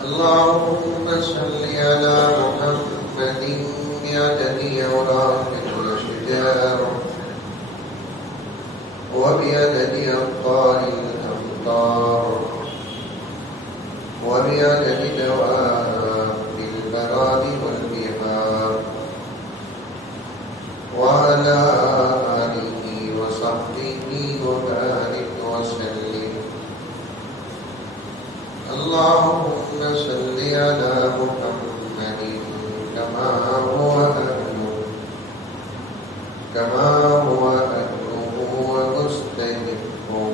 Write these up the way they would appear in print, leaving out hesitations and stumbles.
اللهم صل على محمد بعدد أوراق الأشجار وبعدد أبطال الأمطار وبعدد دواب البراد والبحار وعلى آله وصحبه وبارك وسلم. اللهم صل على محمد كما هو أهله ومستحقه.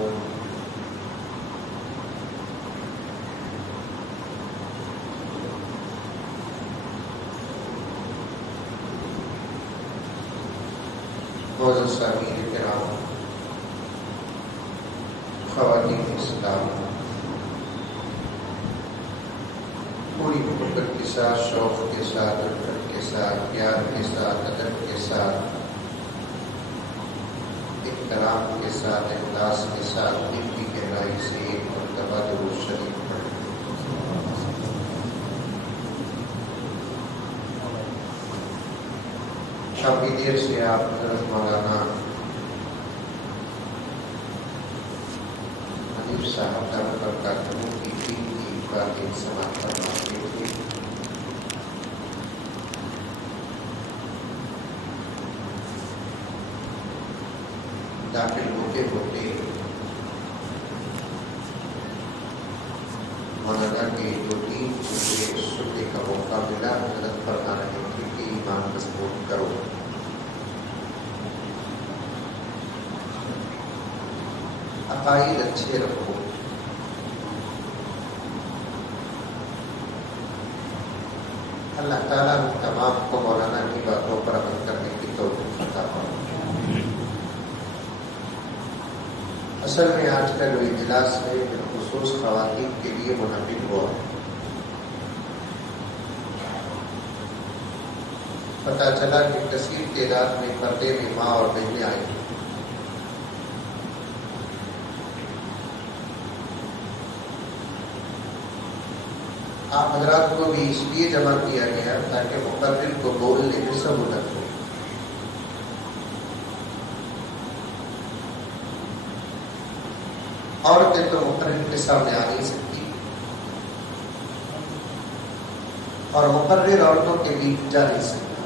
معزز سامعین کرام، خواتین اسلام، پوری محبت کے ساتھ، شوق کے ساتھ، رغبت کے ساتھ، پیار کے ساتھ، ادب کے ساتھ، احترام کے ساتھ، اخلاص کے ساتھ، دل کی گہرائی سے ایک مرتبہ درود شریف پڑھیں. کافی دیر سے آپ حضرت مولانا حنیف صاحب دعوت برکاتہ کی دین کی باتیں سماعت فرما رہے تھے. داخل ہوتے ہوتے مولانا کے 2-3 جملے سننے کا موقع ملا. حضرت فرما رہے تھے کہ ایمان مضبوط کرو، عقائد اچھے رکھو، اللہ تعالیٰ ہم تمام کو مولانا کی باتوں پر عمل کرنے کی توفیق عطا فرمائے. اصل میں آج کا جو اجلاس ہے بالخصوص خواتین کے لیے منعقد ہوا. پتہ چلا کہ کثیر تعداد میں پردے میں ماں اور بہنیں آئی. آپ حضرات کو بھی اس لیے جمع کیا گیا تاکہ مقرر کو بولنے میں سہولت ہو. عورتیں تو مقرر کے سامنے آ نہیں سکتی اور مقرر عورتوں کے بیچ جا نہیں سکتا.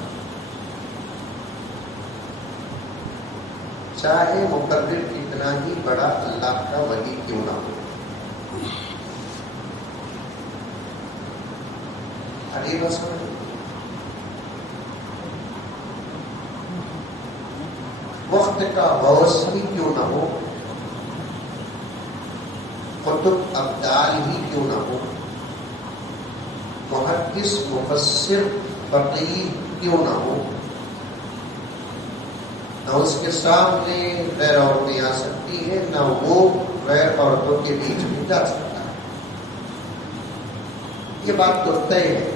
چاہے مقرر کتنا ہی بڑا اللہ کا ولی کیوں نہ ہو. وقت کا غوث ہی کیوں نہ ہو، قطب ابدال ہی کیوں نہ ہو، محدث مفسر فقیہ کیوں نہ ہو، نہ اس کے سامنے غیر عورتیں آ سکتی ہیں، نہ وہ غیر عورتوں کے بیچ میں جا سکتا ہے. یہ بات تو طے ہے.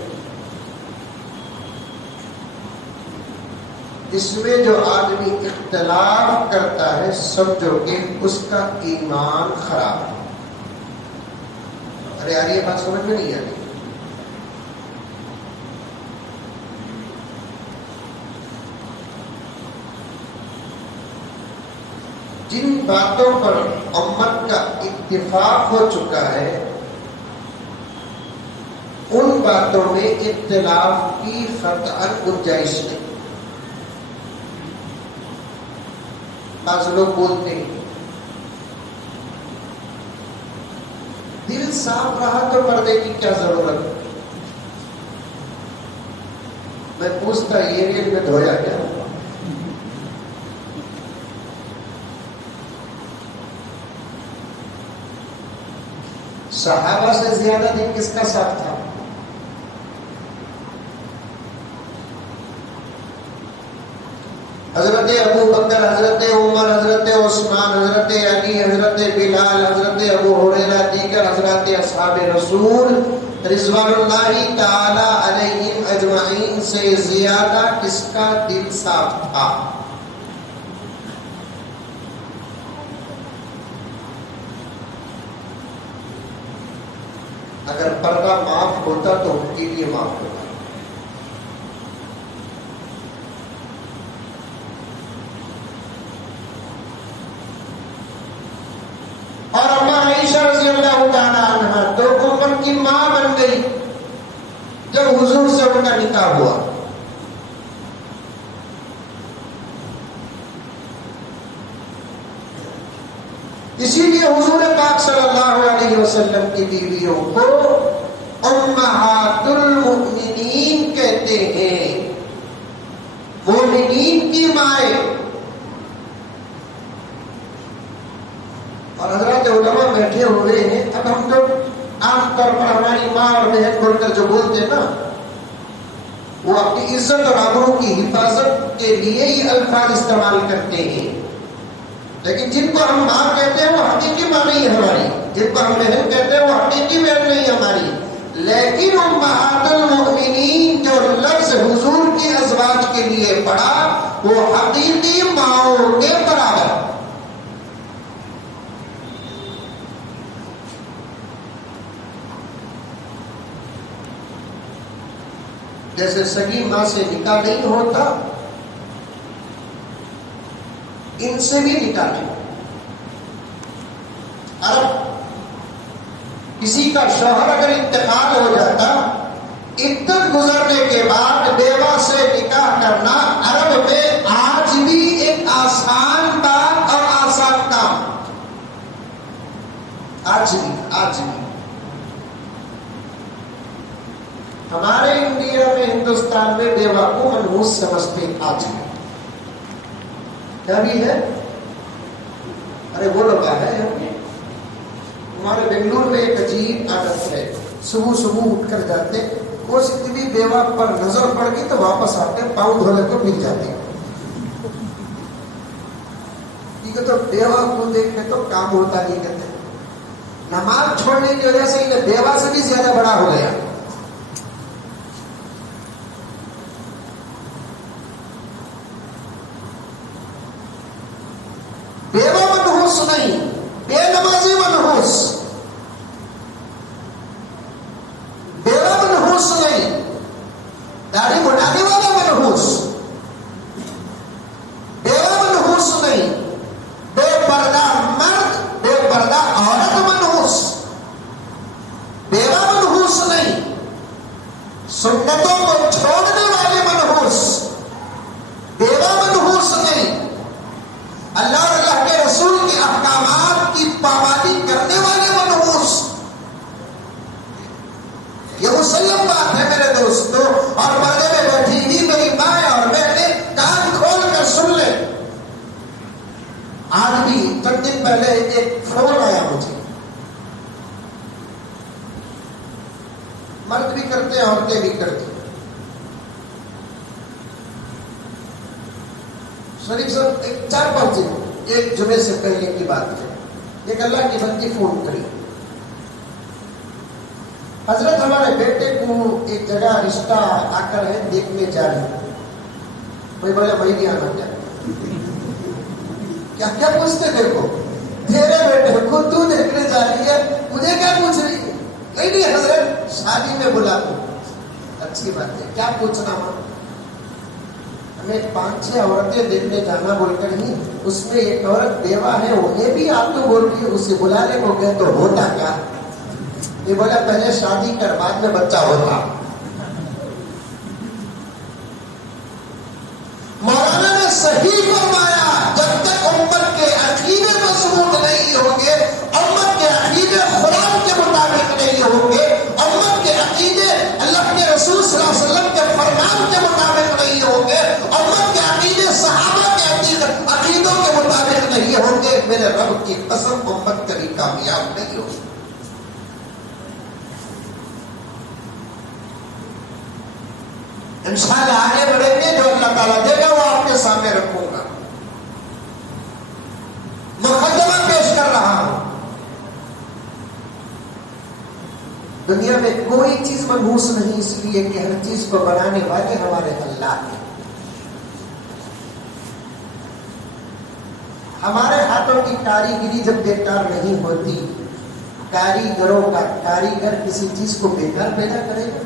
اس میں جو آدمی اختلاف کرتا ہے سمجھو کہ اس کا ایمان خراب ہے. ارے یار یہ بات سمجھ میں نہیں آتی. جن باتوں پر امت کا اتفاق ہو چکا ہے ان باتوں میں اختلاف کی قطعاً گنجائش نہیں. بعض لوگ بولتے ہیں دل صاف رہا تو پردے کی کیا ضرورت ہے. میں پوچھتا یہ ریل میں دھویا کیا؟ صحابہ سے زیادہ دن کس کا ساتھ تھا؟ حضرت ابو بکر، حضرت عمر، حضرت عثمان، حضرت علی، حضرت بلال، حضرت ابو ہریرہ، دیگر حضرات اصحاب رسول رضوان اللہ تعالی علیہم اجمعین سے زیادہ کس کا دل صاف تھا؟ اگر پردہ معاف معاف ہوتا تو ان کے لیے معاف ہوتا. اور اما عائشہ رضی اللہ تعالیٰ عنہ 2 عمر کی ماں بن گئی جب حضور سے ان کا نکاح ہوا. اسی لیے حضور پاک صلی اللہ علیہ وسلم کی بیویوں کو امہات المؤمنین کہتے ہیں، مومنین کی مائیں. اور حضرات علماء بیٹھے ہوئے ہیں. اب ہم جو عام طور پر ہماری ماں اور بہن بول کر جو بولتے ہیں نا، وہ اپنی عزت اور آبرو کی حفاظت کے لیے یہ الفاظ استعمال کرتے ہیں. لیکن جن کو ہم ماں کہتے ہیں وہ حقیقی ماں نہیں ہے ہماری، جن کو ہم بہن کہتے ہیں وہ حقیقی بہن نہیں ہے ہماری. لیکن امہات المؤمنین جو لفظ حضور کی ازواج کے لیے پڑا وہ حقیقی ماؤں کے برابر. جیسے سگی ماں سے نکاح نہیں ہوتا، ان سے بھی نکاح نہیں. اب کسی کا شوہر اگر انتقال ہو جاتا، عدت گزرنے کے بعد بیوہ سے نکاح کرنا عرب میں آج بھی ایک آسان بات اور آسان کام. آج بھی ہمارے انڈیا میں، ہندوستان میں بیوہ کو منحوس سمجھتے. آج بھی کیا بھی ہے؟ ارے وہ لوگ ہے. ہمارے بنگلور میں ایک عجیب عادت ہے، صبح اٹھ کر جاتے، وہ بھی بیوہ پر نظر پڑ گئی تو واپس آتے، پاؤں دھونے کو مل جاتے. ٹھیک ہے، تو بیوہ کو دیکھنے تو کام ہوتا نہیں کہتے. نماز چھوڑنے کی وجہ سے انہیں بیوہ سے بھی زیادہ بڑا ہو گیا. بیوہ منحوس نہیں، بے نمازی منحوس. بیوہ منحوس نہیں، داڑھی بڑھانے والا منحوس. بیوہ منحوس نہیں، بے پردہ مرد، بے پردہ عورت منحوس. بیوہ منحوس نہیں، سنتوں کو چھوڑنے والے منحوس. بیوہ منحوس نہیں، اللہ اور اللہ کے رسول کے احکامات کی پابندی کرنے والے منحوس. یہ مسلم بات ہے میرے دوستو. اور پردے میں بیٹھی ہوئی میری مائیں اور بہنیں کان کھول کر سن لیں. آج بھی چند دن پہلے ایک فون آیا مجھے. مرد بھی کرتے ہیں، عورتیں بھی کرتی. شریف صاحب 4-5 دن، ایک جمعے سے پہلے کی بات ہے، ایک اللہ کی بندی فون کری. حضرت ہمارے بیٹے کو ایک جگہ رشتہ آ کر ہے، دیکھنے جا رہے ہیں. کوئی بولے وہی بھی آنا کیا کیا پوچھتے؟ دیکھو تیرے بیٹے کو تو دیکھنے جا رہی ہے، مجھے کیا پوچھ رہی ہے؟ نہیں حضرت شادی میں بلا دو. اچھی بات ہے، کیا پوچھنا ہوا؟ ہمیں 5-6 عورتیں دیکھنے جانا بول کر ہی اس میں ایک عورت بیوہ ہے، انہیں بھی آپ تو بول رہی ہے، اسے بلانے کو گئے تو ہوتا کیا؟ یہ بولا پہلے شادی کر بعد میں بچہ ہوتا. مولانا نے صحیح فرمایا، جب تک امت کے عقیدے مضبوط نہیں ہوں گے، امت کے عقیدے قرآن کے مطابق نہیں ہوں گے، امت کے عقیدے اللہ کے رسول صلی اللہ علیہ وسلم کے فرمان کے مطابق نہیں ہوں گے، امت کے عقیدے صحابہ کے عقیدوں کے مطابق نہیں ہوں گے، میرے رب کی قسم امت کبھی کامیاب نہیں ہوگی. انشاءاللہ آگے بڑھیں گے، جو اللہ تعالیٰ دے گا وہ آپ کے سامنے رکھوں گا. مقدمہ پیش کر رہا ہوں. دنیا میں کوئی چیز منحوس نہیں، اس لیے کہ ہر چیز کو بنانے والے ہمارے اللہ ہیں. ہمارے ہاتھوں کی کاریگری جب بیکار نہیں ہوتی، کاریگروں کا کاریگر کسی چیز کو بیکار پیدا کرے گا؟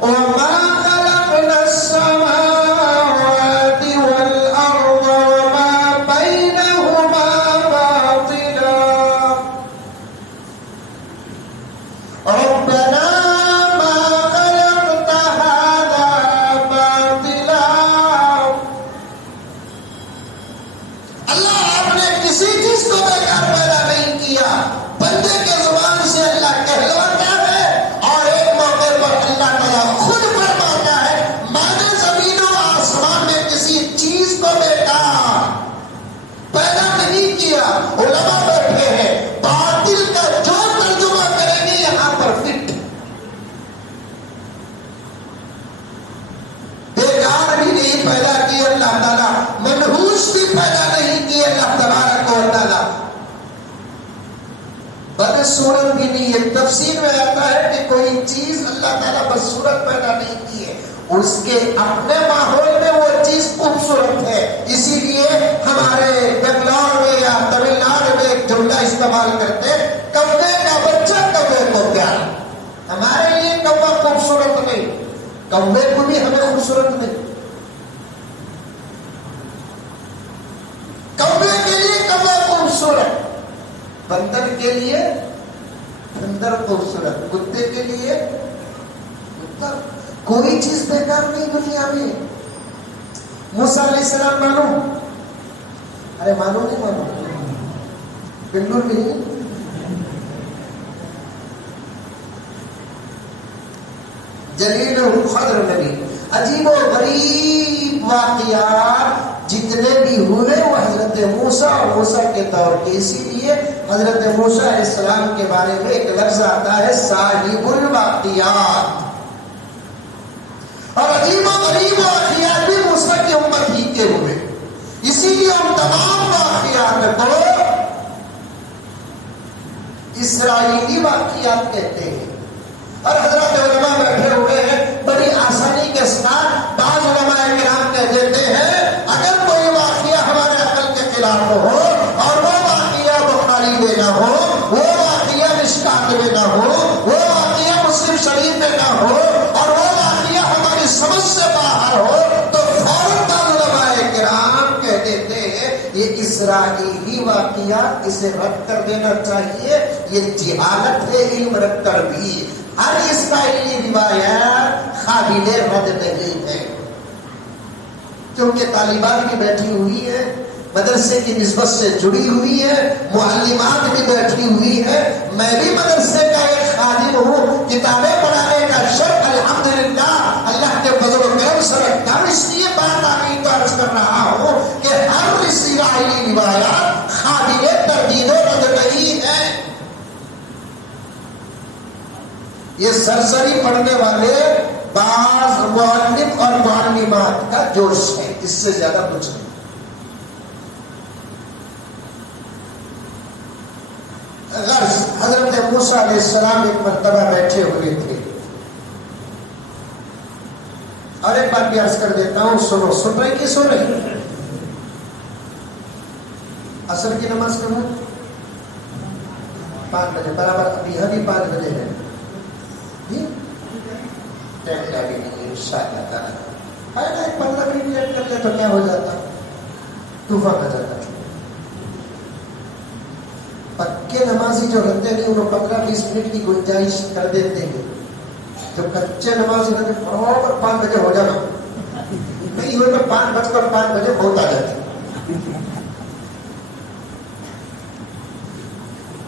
وَمَا خَلَقْنَا السَّمَاوَاتِ وَالْأَرْضَ وَمَا بَيْنَهُمَا بَاطِلًا رَبَّنَا مَا خَلَقْتَ هَذَا بَاطِلًا۔ اللہ آپ نے کسی چیز کو بیکار پیدا نہیں کیا۔ بندے کے زبان سے اللہ کہلواتا ہے اور ایک موقع پر اللہ تعالیٰ خود فرماتا ہے میں نے زمین و آسمان میں کسی چیز کو بیکار پیدا نہیں کیا۔ علماء بیٹھے ہیں، باطل کا جو ترجمہ کریں گے یہاں پر فٹ، بیکار بھی نہیں پیدا کیے اللہ تعالیٰ، منحوس بھی پیدا نہیں کیے اللہ تبارک و تعالیٰ، بدصورت بھی نہیں ہے۔ تفسیر میں آتا ہے کہ کوئی چیز اللہ تعالیٰ بدصورت پیدا نہیں کی ہے، اس کے اپنے ماحول میں وہ چیز خوبصورت ہے۔ اسی لیے ہمارے بنگلور میں یا تمل ناڈو میں ایک جملہ استعمال کرتے ہیں، کوے کا بچہ کوے کو پیار۔ ہمارے لیے کوہ خوبصورت نہیں، کوے کو بھی ہمیں خوبصورت نہیں۔ کوے کے لیے کوہ خوبصورت، بندر کے لیے بندر خوبصورت، کتے کے لیے کتا۔ کوئی چیز بیکار نہیں دنیا میں۔ موسیٰ علیہ السلام معلوم، ارے معلوم نہیں معلوم، بالکل بھی نہیں۔ جلیل القدر نبی، عجیب و غریب واقعات جتنے بھی ہوئے وہ حضرت موسیٰ اور موسیٰ کے دور کے، اسی لیے حضرت موسیٰ علیہ السلام کے بارے میں ایک لفظ آتا ہے صاحب الواقعات، اور عجیب و غریب واقعات بھی موسیٰ کی امت ہی کے ہوئے، اسی لیے ہم تمام واقعات کو اسرائیلی واقعات کہتے ہیں۔ اور حضرت علماء بیٹھے ہوئے ہیں، بڑی آسانی کے ساتھ بعض علماء کرام کہہ دیتے ہیں اگر کوئی واقعہ ہمارے عقل کے خلاف ہو اور وہ واقعہ بخاری میں نہ ہو، وہ واقعہ مشکات میں نہ ہو، وہ واقعہ مسلم شریف میں نہ ہو، اور وہ واقعہ ہماری سمجھ سے باہر ہو، تو فوراً بعض علماء کرام کہہ دیتے ہیں یہ اسرائیلی واقعہ، اسے رد کر دینا چاہیے، یہ جہالت ہے، علم رد کر بھی۔ ہر اسرائیلی روایت قابل رد نہیں ہے، کیونکہ طالبات بھی بیٹھی ہوئی ہے، مدرسے کی نسبت سے جڑی ہوئی ہے، معلمات بھی بیٹھی ہوئی ہے، میں بھی مدرسے کا ایک خادم ہوں، کتابیں پڑھانے کا شرف الحمدللہ اللہ کے فضل و کرم سے رکھتا ہوں، اس لیے بات آگے تو عرض کر رہا ہوں کہ ہر اسرائیلی روایت قابل تردید و رد نہیں ہے۔ یہ سرسری پڑھنے والے بعض معلم اور معلمات کا جوش ہے، اس سے زیادہ کچھ نہیں۔ غرض حضرت موسیٰ علیہ السلام ایک مرتبہ بیٹھے ہوئے تھے، اور ایک بات بھی عرض کر دیتا ہوں، سنو، سن رہے کہ سن رہے؟ عصر کی نماز کب ہے؟ 5 بجے برابر، ابھی ابھی 5 بجے ہے، انشاءاللہ تعالی ایک 15 منٹ لیٹ کر لے تو کیا ہو جاتا، طوفان آ جاتا۔ پکے نمازی جو رہتے ہیں انہوں 15-20 منٹ کی گنجائش کر دیتے ہیں، جو کچے نمازی رہتے برابر 5 بجے ہو جانا، نہیں ہوئے تو 5:05 بجے بہت آ جاتے۔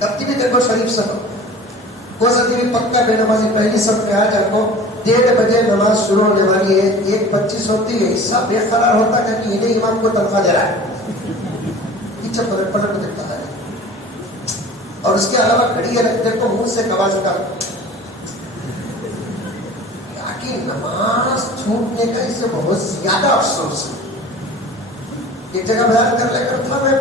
کبھی بھی دیکھو شریف صاحب وہ ساتھی بھی پکا بے نمازی پہلی صف میں آ جاؤ، 1:30 بجے نماز شروع ہونے والی ہے، 1:25 ہوتی ہے، حصہ بے قرار ہوتا کہ انہیں امام کو تنخواہ دے رہا ہے، پیچھے پلٹ دیکھتا ہے، اور اس کے علاوہ گھڑی رکھتے کو منہ سے آواز کر کہ نماز چھوٹنے کا اس سے بہت زیادہ افسوس ہے۔ ایک جگہ بیان کر لے کر تھا میں،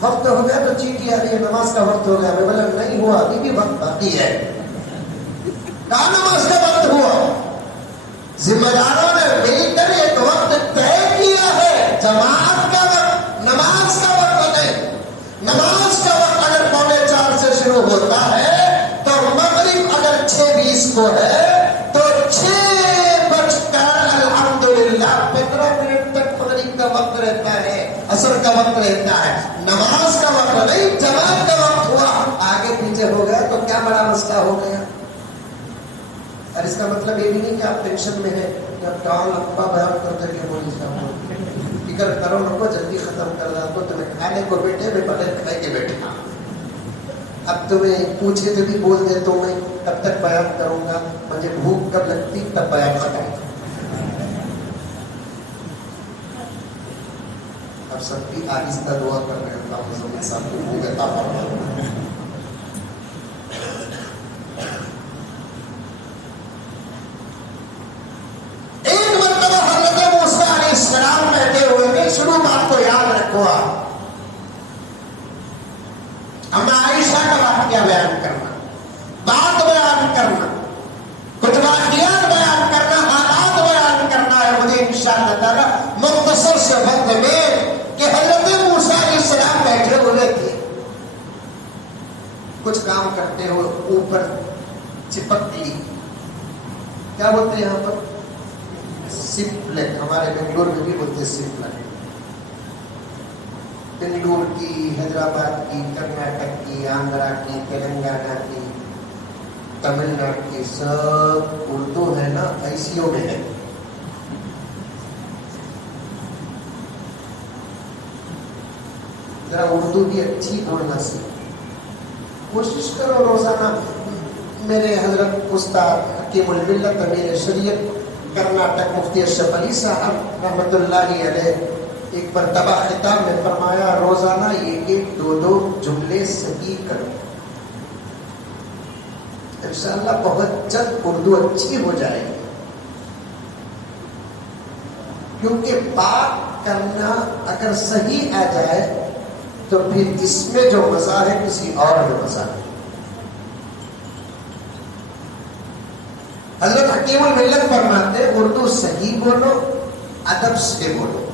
وقت ہو گیا تو چیٹی آ رہی ہے، نماز کا وقت ہو گیا، میں بولا نہیں ہوا، ابھی بھی وقت باقی ہے۔ کہاں نماز کا وقت ہوا؟ ذمہ داروں نے مل کر ایک وقت طے کیا ہے، جماعت کا وقت، نماز کا وقت نہیں۔ نماز کا وقت اگر 9:45 شروع ہوتا ہے تو مغرب اگر 6:20 کو ہے تو 6:15 الحمدللہ 15 منٹ تک مغرب کا وقت رہتا ہے، عصر کا وقت رہتا ہے، نماز کا وقت نہیں، جماعت کا وقت ہوا، آگے پیچھے ہو گیا تو کیا بڑا مسئلہ ہو گیا؟ اور اس کا مطلب یہ بھی نہیں کہ آپ ٹینشن میں ہیں کہ اب ٹاؤن لمبا بیان کر کے بولی جاؤ، فکر کرو نہ کو جلدی ختم کر دیا تو تمہیں کھانے کو بیٹھے میں بغیر کھائے کے بیٹھا، اب تمہیں پوچھے تو بھی بول دے تو میں کب تک بیان کروں گا، مجھے بھوک کب لگتی تب بیان کروں گا۔ اب سب بھی آہستہ دعا کر رہے ہیں، اللہ سب کو بھوک عطا فرمائے۔ ایک مرتبہ حضرت موسیٰ علیہ السلام بیٹھے ہوئے تھے، شروع بات کو یاد رکھو آپ، اما عائشہ کا واقعہ بیان کرنا، بات بیان کرنا، کچھ واقعات بیان کرنا، حالات بیان کرنا ہے مجھے انشاءاللہ تعالی مختصر سے وقت میں کہ حضرت موسیٰ علیہ السلام بیٹھے ہوئے تھے، کچھ کام کرتے ہوئے اوپر چپک لی، کیا بولتے ہیں یہاں پر سپلٹ، ہمارے بنگلور میں بھی بولتے ہیں سپلٹ، بنگلور کی، حیدرآباد کی، کرناٹک کی، آندھرا کی، تلنگانہ کی، تمل ناڈو کی، سب اردو ہے نا ایسیوں میں ہے۔ ذرا اردو بھی اچھی بولنا سیکھو، کوشش کرو روزانہ۔ میرے حضرت استاد حکیم الملت امیر شریعت کرناٹک مفتی اشرف علی صاحب رحمۃ اللہ علیہ ایک مرتبہ خطاب میں فرمایا روزانہ 1-2 جملے صحیح کرو، انشاءاللہ بہت جلد اردو اچھی ہو جائے گی، کیونکہ بات کرنا اگر صحیح آ جائے تو پھر اس میں جو مزہ ہے کسی اور میں مزہ ہے۔ حضرت حکیم الملت فرماتے اردو صحیح بولو، ادب سے بولو،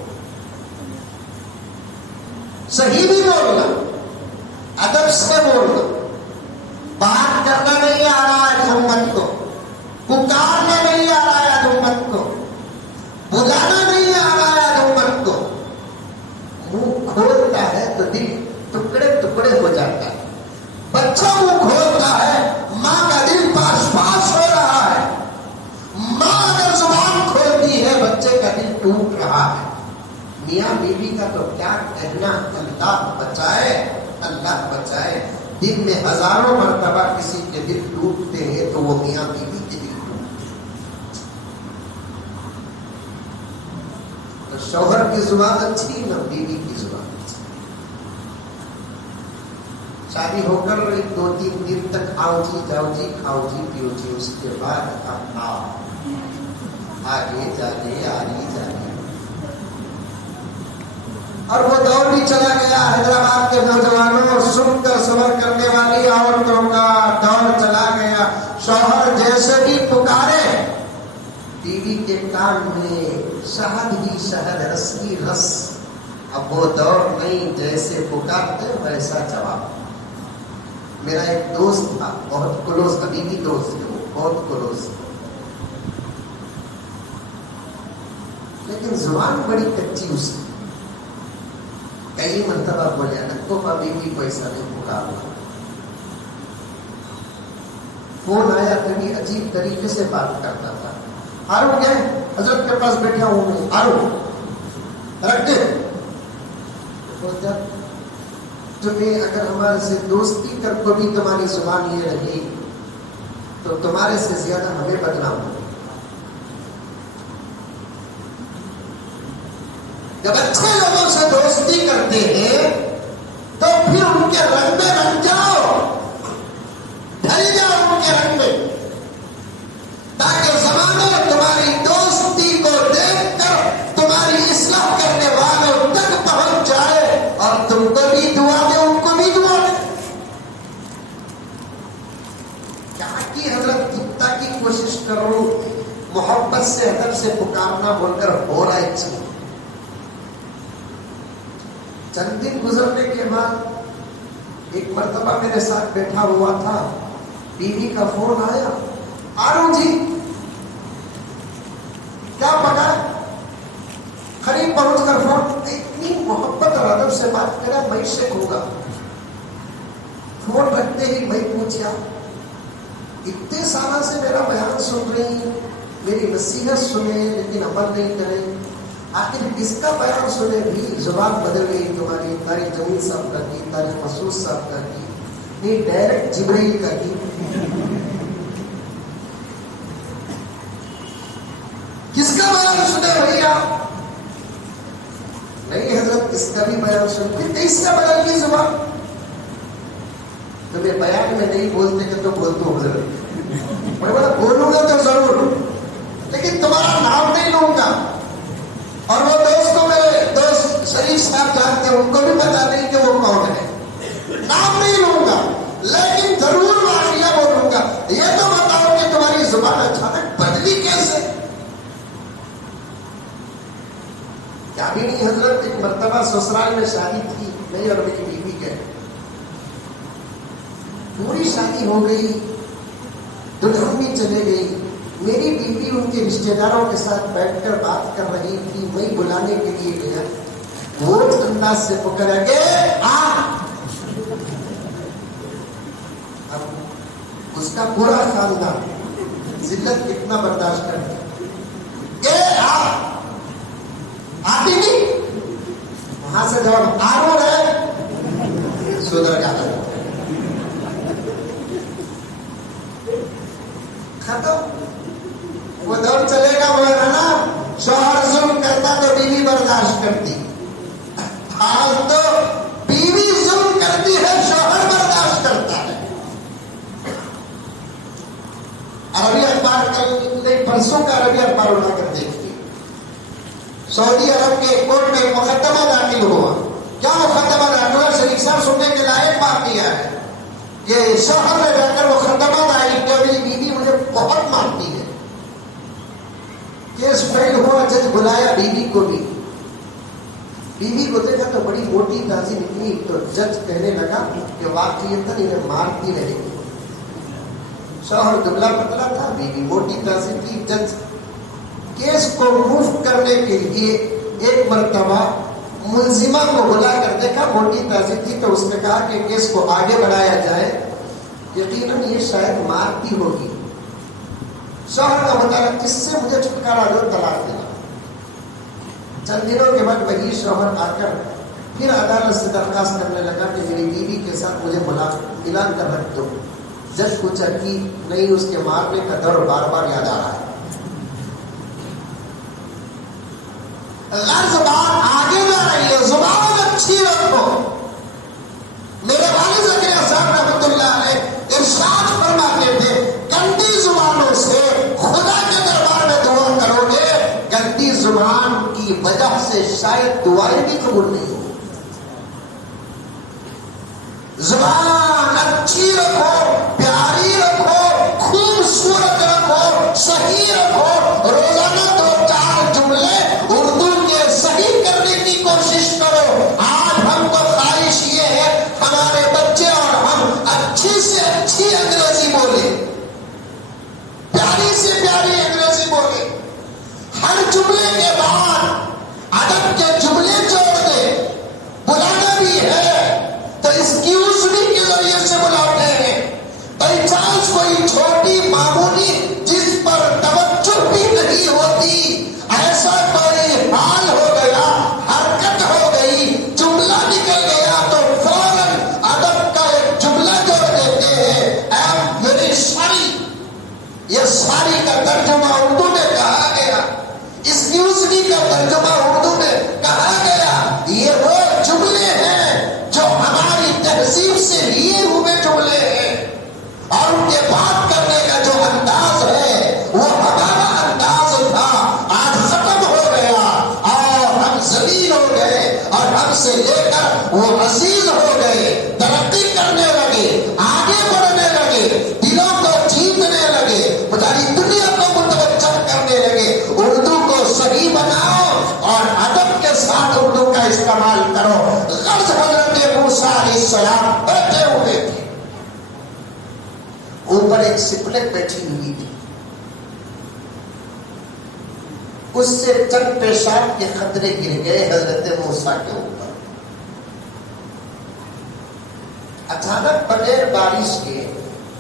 صحیح بھی بولنا، ادب سے بولنا، بات کرنا نہیں آ رہا ہے امت کو، پکارنا نہیں آ رہا ہے امت کو، بلانا نہیں آ رہا ہے امت کو، منہ کھولتا ہے تو دل ٹکڑے ٹکڑے ہو جاتا ہے، بچہ منہ کھولتا ہے ماں کا دل پاش پاش ہو رہا ہے، ماں اگر زبان کھولتی ہے بچے کا دل ٹوٹ رہا ہے۔ میاں بیوی کا تو کیا کہنا، اللہ بچائے، اللہ بچائے، دن میں ہزاروں مرتبہ کسی کے دل ٹوٹتے ہیں تو وہ میاں بیوی کے دل ٹوٹتے ہیں۔ تو شوہر کی زبان اچھی نہ بیوی کی زبان اچھی، شادی ہو کر 2-3 دن تک آؤ جی جاؤ جی کھاؤ جی پیو جی، اس کے بعد آپ آگے جانے آگے جانے، اور وہ دور بھی چلا گیا حیدرآباد کے نوجوانوں، سن کر صبر کرنے والی عورتوں کا دور چلا گیا، شوہر جیسے بھی پکارے بیوی کے کان میں شہد ہی شہد، رس کی رس، اب وہ دور نہیں، جیسے پکارتے ویسا جواب۔ میرا ایک دوست تھا بہت کلوز، ابھی بھی دوست ہے وہ، بہت کلوز، لیکن زبان بڑی کچی اس کی، کئی مرتبہ بولے نکو ابھی بھی پیسہ نہیں پکارنا، فون آیا کبھی عجیب طریقے سے بات کرتا تھا، آرو کیا ہے حضرت کے پاس بیٹھا ہوں میں، آرو رکھ دے، تمہیں اگر ہمارے سے دوستی کر کو بھی تمہاری زبان یہ رہی تو تمہارے سے زیادہ ہمیں بدنام ہو۔ جب اچھے لوگوں سے دوستی کرتے ہیں تو پھر ان کے رنگ میں رنگ جاؤ، ڈھل جاؤ ان کے رنگ میں، تاکہ زمانے تمہاری دوستی کو دیکھ کر تمہاری اصلاح کرنے والوں تک پہنچ جائے اور تم کو بھی دعا دے ان کو بھی دعا دے۔ کیا کی حضرت جتنا کی کوشش کرو محبت سے ادب سے پکارنا بول کر ہو رہا ہے چیز، چند دن گزرنے کے بعد ایک مرتبہ میرے ساتھ بیٹھا ہوا تھا, بیوی کا فون آیا, آرو جی کیا پکا, قریب پہنچ کر فون, اتنی محبت اور ادب سے بات کرا, میں سے ہوگا. فون رکھتے ہی میں پوچھا, اتنے سالوں سے میرا بیان سن رہی, میری نصیحت سنے لیکن عمل نہیں کرے, آخر کس کا بیان سنے بھی زبان بدل گئی تمہاری, تاری زمین صاحب کا کی, تاری محسوس صاحب کا کی, نہیں ڈائریکٹ جبرائیل کا کی. کس کا بیان سنے بھیا؟ نہیں حضرت کس کا بھی بیان سن, پھر کس سے بدل گئی زبان؟ تمہیں بیان میں نہیں بولتے کہ تو بول دو حضرت, میں بولا بولوں گا تو ضرور, لیکن تمہارا نام نہیں لوں گا. اور وہ دوست کو میرے دوست شریف صاحب جانتے ہیں, ان کو بھی پتا نہیں کہ وہ کون ہے, نام نہیں لوں گا لیکن ضرور واقعہ بولوں گا. یہ تو بتاؤ کہ تمہاری زبان اچانک بدلی کیسے؟ کیا بھی نہیں حضرت, ایک مرتبہ سسرال میں شادی تھی, میں اور میری بیوی کے, پوری شادی ہو گئی, دلہن بھی چلے گئی, میری بیوی ان کے رشتہ داروں کے ساتھ بیٹھ کر بات کر رہی تھی, میں بلانے کے لیے گیا, وہ انداز سے پکڑا کہ اب اس کا پورا خاندان ذلت کتنا برداشت کرتا آتی نہیں, وہاں سے جواب آرو ہے سودر کا ختم. وہ دور چلے گا وہ ہے نا, شوہر ظلم کرتا تو بیوی برداشت کرتی, آج تو بیوی ظلم کرتی ہے, شوہر برداشت کرتا ہے. عربی اخبار کل نہیں پرسوں کا عربی اخبار اٹھا کر دیکھتی, سعودی عرب کے کورٹ میں مقدمہ داخل ہوا. کیا مقدمہ داخل ہوا؟ شریف صاحب سننے کے لائق بات کیا ہے کہ شوہر نے جا کر مقدمہ دائر کیا, میری بیوی مجھے بہت مانتی ہے. کیس فیل ہوا, جج بلایا بیوی کو بھی, بیوی کو دیکھا تو بڑی موٹی تازی نکلی, تو جج کہنے لگا کہ واقعیتاً انہیں مارتی رہے گی. شوہر دبلا پتلا تھا, بیوی موٹی تازی تھی. جج کیس کو موو کرنے کے لیے ایک مرتبہ ملزمہ کو بلا کر دیکھا, موٹی تازی تھی, تو اس نے کہا کہ کیس کو آگے بڑھایا جائے, یقیناً یہ شاید مارتی ہوگی. شوہر کا مطالعہ کس سے مجھے چھٹکارا دو, طلاق دینا. چند دنوں کے بعد وہی شوہر آ کر پھر عدالت سے درخواست کرنے لگا کہ میری بیوی کے ساتھ مجھے ملا کر رکھ دو. جج پوچھا کہ نہیں, اس کے مارنے کا دور بار بار یاد آ رہا ہے. زبان آگے جا رہی ہے, زبان اچھی رکھو. میرے والد زکریا صاحب رحمۃ اللہ علیہ ارشاد فرماتے تھے, گندی زبانوں سے خدا کے دربار میں دعا کرو گے, گندی زبان کی وجہ سے شاید دعائیں بھی قبول نہیں ہو. زبان اچھی رکھو, پیاری رکھو, خوبصورت رکھو, صحیح رکھو. روزانہ 2-4 جملے اردو کے صحیح کرنے کی کوشش کرو. آج ہم کو خواہش یہ ہے ہمارے بچے اور ہم اچھی سے اچھی انگریزی بولے, پیاری سے پیاری انگریزی بولے. ہر جملے کے بعد ادب کے جملے جوڑ دے. بلانا بھی ہے تو ایکسکیوز می کے ذریعے سے بلاتے ہیں. بائی چانس کوئی چھوٹی معمولی جس پر توجہ بھی نہیں ہوتی, ایسا کوئی حال ہو گیا, حرکت ہو گئی, جملہ نکل گیا, تو فوراً ادب کا ایک جملہ جوڑ دیتے ہیں. میری ساری, یہ ساری کا ترجمہ اردو میں کہا گیا, ایکسکیوز می کا ترجمہ اردو میں کہا گیا. یہ وہ جملے ہیں جو ہماری تہذیب سے لیے ہوئے جملے ہیں, اور ان کے بات کرنے کا جو انداز ہے وہ ہمارا انداز تھا, آج ختم ہو گیا, اور ہم ذلیل ہو گئے, اور ہم سے لے کر وہ عزیز ہو گئے, ترقی کرنے لگے, آگے بڑھنے لگے, دلوں کو جیتنے لگے, بتائیے دنیا کو متوجہ اوپر ایک سپلک بیٹھی ہوئی تھی، اس سے چند پیشاب کے خطرے گر گئے حضرت موسیٰ کے اوپر۔ اچانک بغیر بارش کے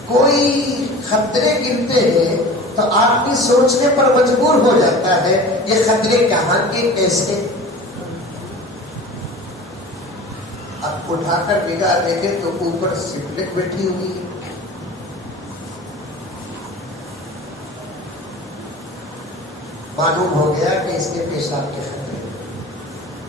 کوئی خطرے گرتے ہیں تو آدمی سوچنے پر مجبور ہو جاتا ہے یہ خطرے کہاں کے کیسے۔ اب اٹھا کر نگاہ دیکھے تو اوپر سپلک بیٹھی ہوئی ہے۔ معلوم ہو گیا کہ اس کے پیشاب کے خطرے،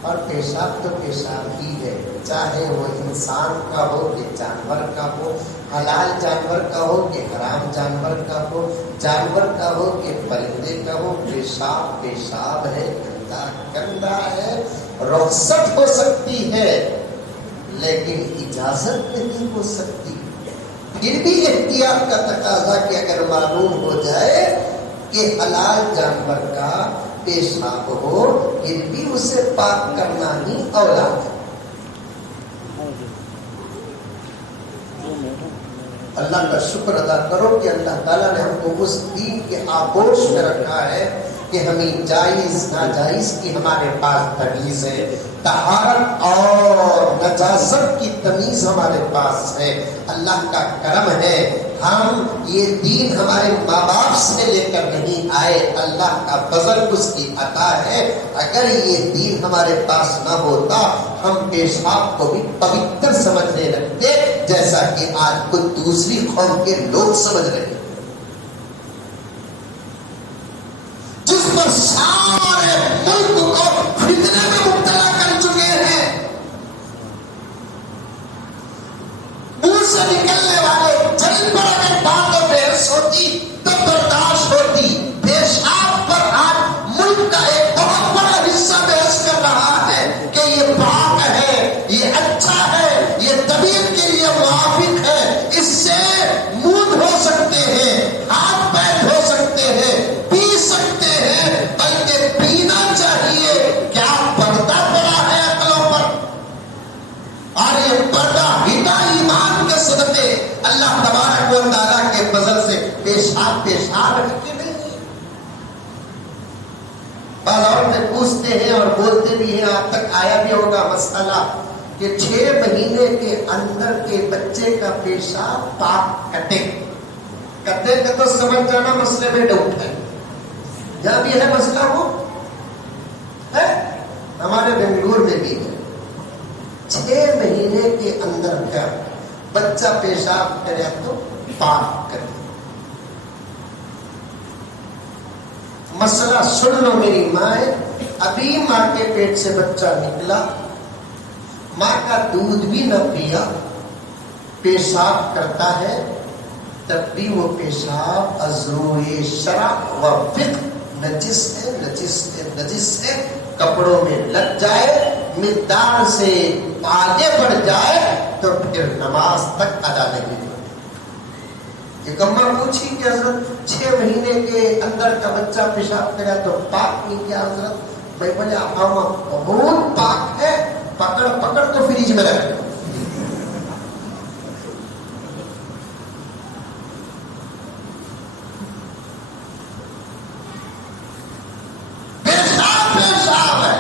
اور پیشاب تو پیشاب ہی ہے، چاہے وہ انسان کا ہو کہ جانور کا ہو، حلال جانور کا ہو کہ حرام جانور کا ہو، جانور کا ہو کہ پرندے کا ہو، پیشاب پیشاب ہے، گندا گندا ہے۔ رخصت ہو سکتی ہے لیکن اجازت نہیں ہو سکتی۔ پھر بھی احتیاط کا تقاضا کہ اگر معلوم ہو جائے کہ حلال جانور کا پیشاب ہو پھر بھی اسے پاک کرنا ہی اولا ہے۔ اللہ کا شکر ادا کرو کہ اللہ تعالیٰ نے ہم کو اس دین کے آغوش میں رکھا ہے کہ ہمیں جائز ناجائز کی ہمارے پاس تمیز ہے، طہارت اور نجاست کی تمیز ہمارے پاس ہے۔ اللہ کا کرم ہے ہم یہ دین ہمارے ماں باپ سے لے کر نہیں آئے، اللہ کا فضل اس کی عطا ہے۔ اگر یہ دین ہمارے پاس نہ ہوتا ہم پیشاب کو بھی پوتر سمجھنے لگتے جیسا کہ آج کوئی دوسری قوم کے لوگ سمجھ رہے ہیں، جس پر سارے ملک کو فتنے میں مبتلا کر چکے ہیں۔ منہ سے نکلنے والے جل پر اگر باتوں بحث ہوتی تو برداشت ہوتی، پیشاب پر آج ملک کا ایک بہت بڑا حصہ بحث کر رہا ہے کہ یہ پاک ہے، یہ اچھا ہے، یہ طبیعت کے لیے موافق ہے، اس سے منہ دھو سکتے ہیں، ہاتھ پیر دھو سکتے ہیں، پی سکتے ہیں، بلکہ پینا چاہیے۔ کیا پردہ پڑا ہے عقلوں پر؟ اور یہ پردہ ہٹا ایمان کے صدقے اللہ تبارک و تعالیٰ کے فضل سے پیشاب پیشاب کے نہیں۔ بعض عورتیں پوچھتے ہیں اور بولتے بھی ہیں، آپ تک آیا بھی ہوگا مسئلہ کہ 6 مہینے کے اندر کے بچے کا پیشاب پاک کٹے کا تو سمجھ جانا مسئلے میں ڈاؤٹ ہے، جہاں بھی ہے مسئلہ وہ ہے، ہمارے بنگلور میں بھی ہے۔ 6 مہینے کے اندر کا بچہ پیشاب کرے تو پاک کرے۔ مسئلہ سن لو میری مائیں، ابھی ماں کے پیٹ سے بچہ نکلا، ماں کا دودھ بھی نہ پیا، پیشاب کرتا ہے، تب بھی وہ پیشاب ازروئے شرع و فقہ نجس ہے، نجس ہے، نجس ہے۔ کپڑوں میں لگ جائے، مقدار سے آگے بڑھ جائے تو پھر نماز تک ادا نہیں ہوتی۔ ایک اماں پوچھی کہ حضرت 6 مہینے کے اندر کا بچہ پیشاب کرا تو پاک نہیں کیا حضرت؟ میں بولے اماں بہت پاک ہے، پکڑ پکڑ تو فریج میں رکھ دو۔ پیشاب ہے،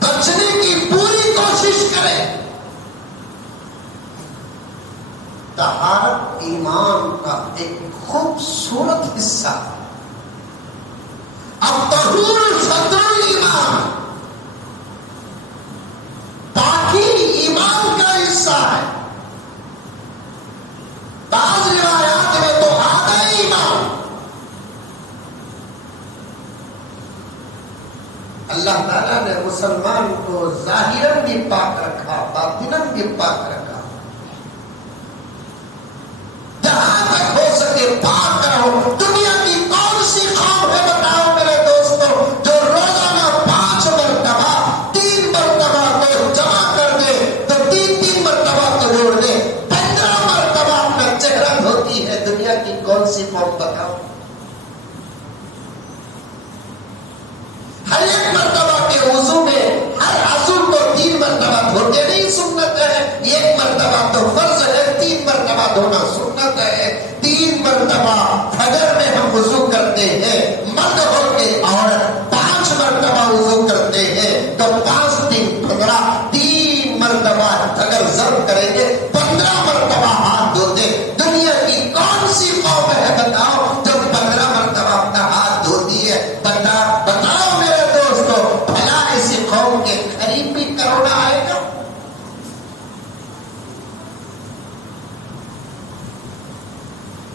بچنے کی پوری کوشش کریں۔ طہارت ایمان کا ایک خوبصورت حصہ، الطہور صدر الایمان، پاکی ایمان کا حصہ ہے۔ بعض روایات میں تو آدھا ایمان۔ اللہ تعالیٰ نے مسلمان کو ظاہراً بھی پاک رکھا، باطناً بھی پاک رکھا۔ جہاں تک ہو سکے پاک رہو۔ دنیا کی کون سی قوم ہے بتاؤ میرے دوستوں جو روزانہ 5 مرتبہ 3 مرتبہ کو جمع کر دے تو 3 مرتبہ کو جوڑ دے، 15 مرتبہ اپنا چہرہ دھوتی ہے؟ دنیا کی کون سی قوم بتاؤ؟ ہر ایک مرتبہ کے وضو میں ہر عضو کو 3 مرتبہ دھوتے نہیں، سنت ہے۔ 1 مرتبہ تو فرض ہے، 3 مرتبہ دھونا سنت ہے۔ 3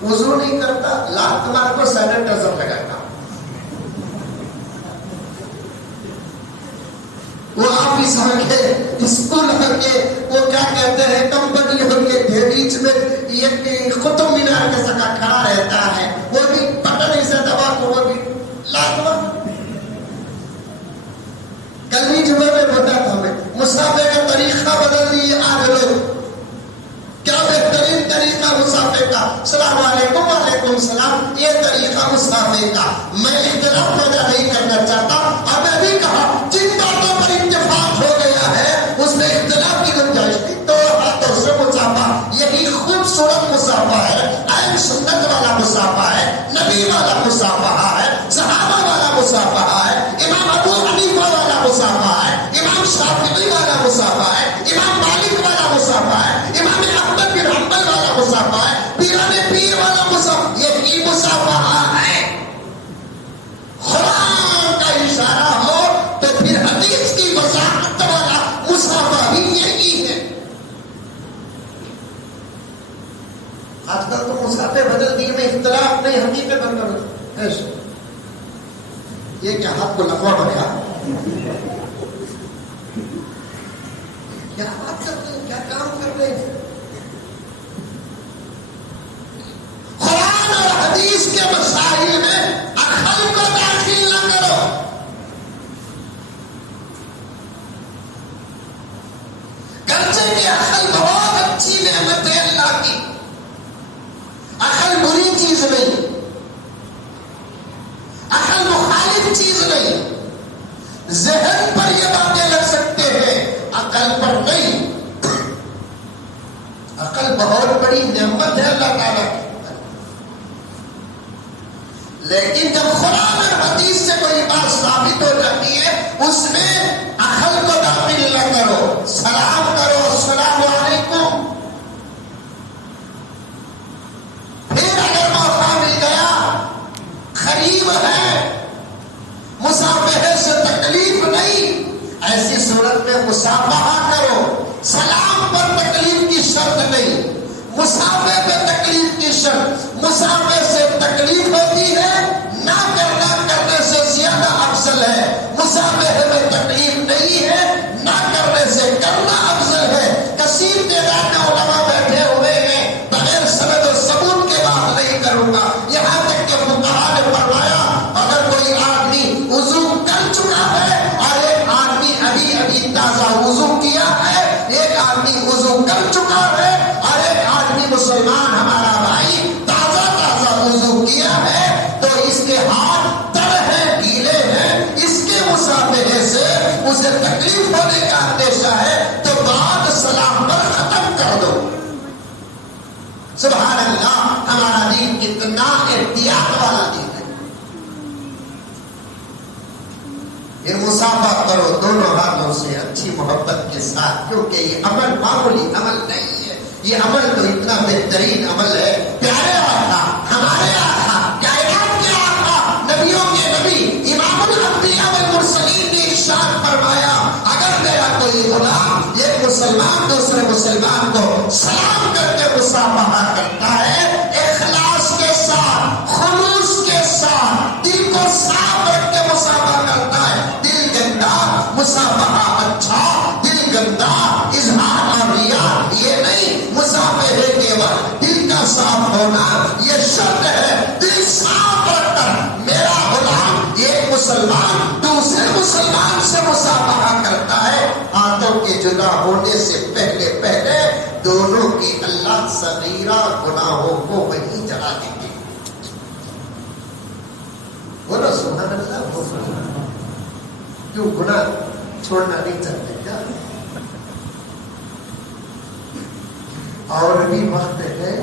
وضو نہیں کرتا، لا تمہارے کو سینیٹائزر لگاتا، وہ آفس ہو کے اسکول ہو کے وہ کیا کہتے ہیں کمپنی ہو کے بیچ میں یہ قطب مینار کے سکا کھڑا رہتا ہے، وہ بھی بٹن سے دبا کو وہ بھی لازم. کل بھی جمعے میں بتا تھا ہمیں مسافے کا طریقہ بدل دیے آج لوگ. کیا بہترین طریقہ مسافے کا، السلام علیکم وعلیکم السلام، یہ طریقہ مسافے کا. میں اختلاف وجہ نہیں کرنا چاہتا، اور میں بھی کہا جن باتوں پر اتفاق ہو گیا ہے اس میں اختلاف کی گنجائش نہیں. تو ہاتھوں سے مسافہ یہی خوبصورت مسافہ ہے، عین سنت والا مسافہ ہے، نبی والا مسافہ ہے، صحابہ والا مسافہ ہے، امام ابو حنیفہ والا مسافہ ہے، امام شافعی والا مسافہ ہے، امام مالک والا مسافہ ہے، امام احمد بن حنبل والا مسافہ ہے، پیران پیر والا مسافہ. یہی مسافہ ہے. قرآن کا اشارہ ہو تو پھر حدیث کی وضاحت والا مسافہ بھی یہی ہے. آج کل تو مسافے بدل دیے میں اختلاف نہیں، حقیقت اندر ایسے یہ کیا ہاتھ کو لفڑ بنیا، کیا بات کرتے ہیں، کیا کام کر رہے ہیں. قرآن اور حدیث کے مسائل میں عقل کو داخل نہ کرو. گرچہ کہ عقل بہت اچھی نعمت ہے اللہ کی، عقل بری چیز نہیں، عقل مخالف چیز نہیں. ذہن پر یہ باتیں لگ سکتے ہیں، عقل پر نہیں. عقل بہت بڑی نعمت ہے اللہ تعالیٰ کی. لیکن جب قرآن اور حدیث سے کوئی بات ثابت ہو جاتی ہے اس میں عقل کو داخل نہ کرو. سلام کرو، السلام علیکم. پھر اگر موقع مل گیا، قریب ہے، مسافہے سے تکلیف نہیں، ایسی صورت میں مصافحہ کرو. سلام پر تکلیف کی شرط نہیں، مسافے پہ تکلیف کی شرط. مسافے سے تکلیف ہوتی ہے، نہ کرنا کرنے سے زیادہ افضل ہے. مسافے میں تکلیف نہیں ہے، نہ کرنے سے کرنا افضل ہے. کثیر تعداد میں علماء بیٹھے ہوئے ہیں، بغیر سند و ثبوت کے بات نہیں کروں گا. یہاں تک کہ فقہاء نے فرمایا اگر کوئی آدمی وضو کر چکا ہے اور ایک آدمی ابھی ابھی تازہ وضو کیا ہے، ایک آدمی وضو کر چکا ہے اور ایک آدمی مسلمان ہمارا بھائی تازہ تازہ وضو کیا ہے، تو اس کے ہاتھ تر ہیں، گیلے ہیں، اس کے مسافرے سے اسے تکلیف ہونے کا اندیشہ ہے، تو بات سلام پر ختم کر دو. سبحان اللہ، ہمارا دین کتنا احتیاط والا دین ہے. یہ مسافہ کرو دونوں ہاتھوں سے اچھی محبت کے ساتھ، کیونکہ یہ عمل معمولی عمل نہیں ہے. یہ عمل تو اتنا بہترین عمل ہے. پیارے آقا، ہمارے آقا، کائنات کے آقا، نبیوں کے نبی، امام الانبیاء والمرسلین نے ارشاد فرمایا اگر میرا کوئی غلام ایک مسلمان دوسرے مسلمان کو سلام کر کے مصافحہ کرتا ہے، اخلاص کے ساتھ، خلوص کے ساتھ، دل کو صاف رکھ کے مصافحہ کرتا ہے. دل گندا، مصافحہ اچھا، دل گندا، اظہار اور ریا یہ نہیں. مصافحے کے وقت دل کا صاف ہونا یہ شرط ہے. دل صاف رکھ کر میرا غلام ایک مسلمان دوسرے مسلمان سے مصافحہ کرتا ہے، ہاتھوں کے جدا ہونے سے پہلے پہلے دونوں کی اللہ صغیرہ گناہوں کو وہیں جلا دیں گے. بولو سبحان اللہ. کیوں گناہ چھوڑنا نہیں چاہتے کیا؟ اور بھی وقت ہے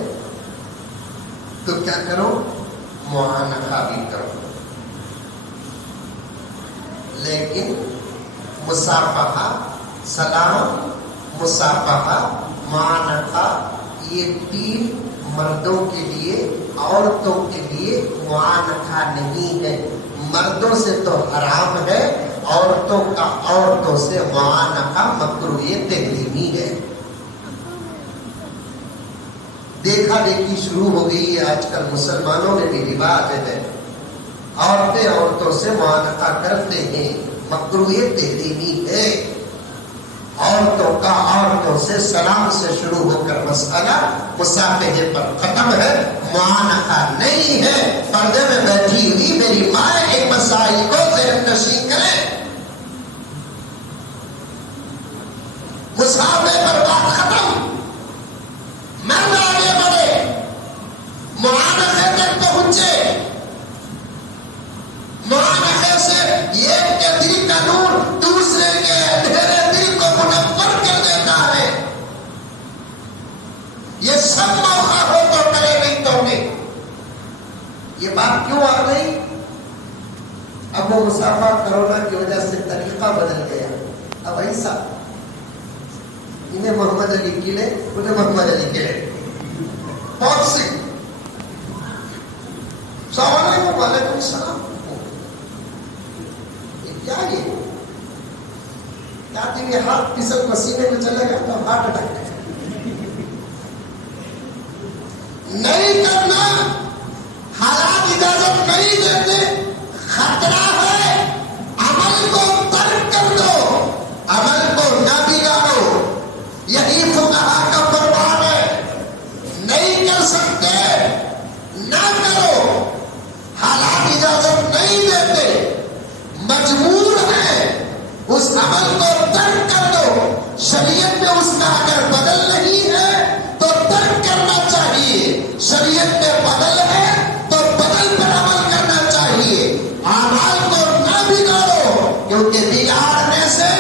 تو کیا کرو، معانقہ بھی کرو. لیکن مصافحہ، سلام، مصافحہ، معانقہ یہ تین مردوں کے لیے، عورتوں کے لیے معانقہ نہیں ہے. مردوں سے تو حرام ہے، عورتوں کا عورتوں سے معانقہ مکروہ تحریمی ہے. دیکھا دیکھی شروع ہو گئی ہے. آج کل مسلمانوں میں بھی رواج ہے عورتیں عورتوں سے معانقہ کرتے ہیں. مکروہ تحریمی ہے. عورتوں کا عورتوں سے سلام سے شروع ہو کر مسئلہ مصافحے پر ختم ہے. معانقہ نہیں ہے. پردے میں بیٹھی ہوئی میری ماں ایک مسائل کو ذہن نشین کرے. مصافحے پر بات ختم. مرد آگے بڑھے, معانقے تک پہنچے. معانقے سے ایک کے دل کا نور دوسرے کے اندھیرے دل کو منور کر دیتا ہے. یہ سب موقع ہو تو کرے, نہیں تو نہیں. یہ بات کیوں آ گئی؟ اب وہ مسافہ کرونا کی وجہ سے طریقہ بدل گیا. اب ایسا انہیں محمد علی قلعے, انہیں محمد علی قلعے. بہت سی السلام علیکم. وعلیکم السلام. کیا یہ کہتے ہیں ہاتھ پسل پسینے میں چلے گا تو ہارٹ اٹیک نہیں کرنا. حالات اجازت نہیں دیتے. خطرہ ہے. عمل کو ترک کر دو, عمل کو نہ بگاڑو. یہی فقہا کا فرمان ہے. نہیں کر سکتے نہ کرو. حالات اجازت نہیں دیتے, مجبور ہے, اس عمل کو ترک کر دو. شریعت میں اس کا اگر بدل نہیں ہے تو ترک کرنا چاہیے. شریعت میں بدل ہے تو بدل پر عمل کرنا چاہیے. اعمال کو نہ بگاڑو, کیونکہ بگاڑنے سے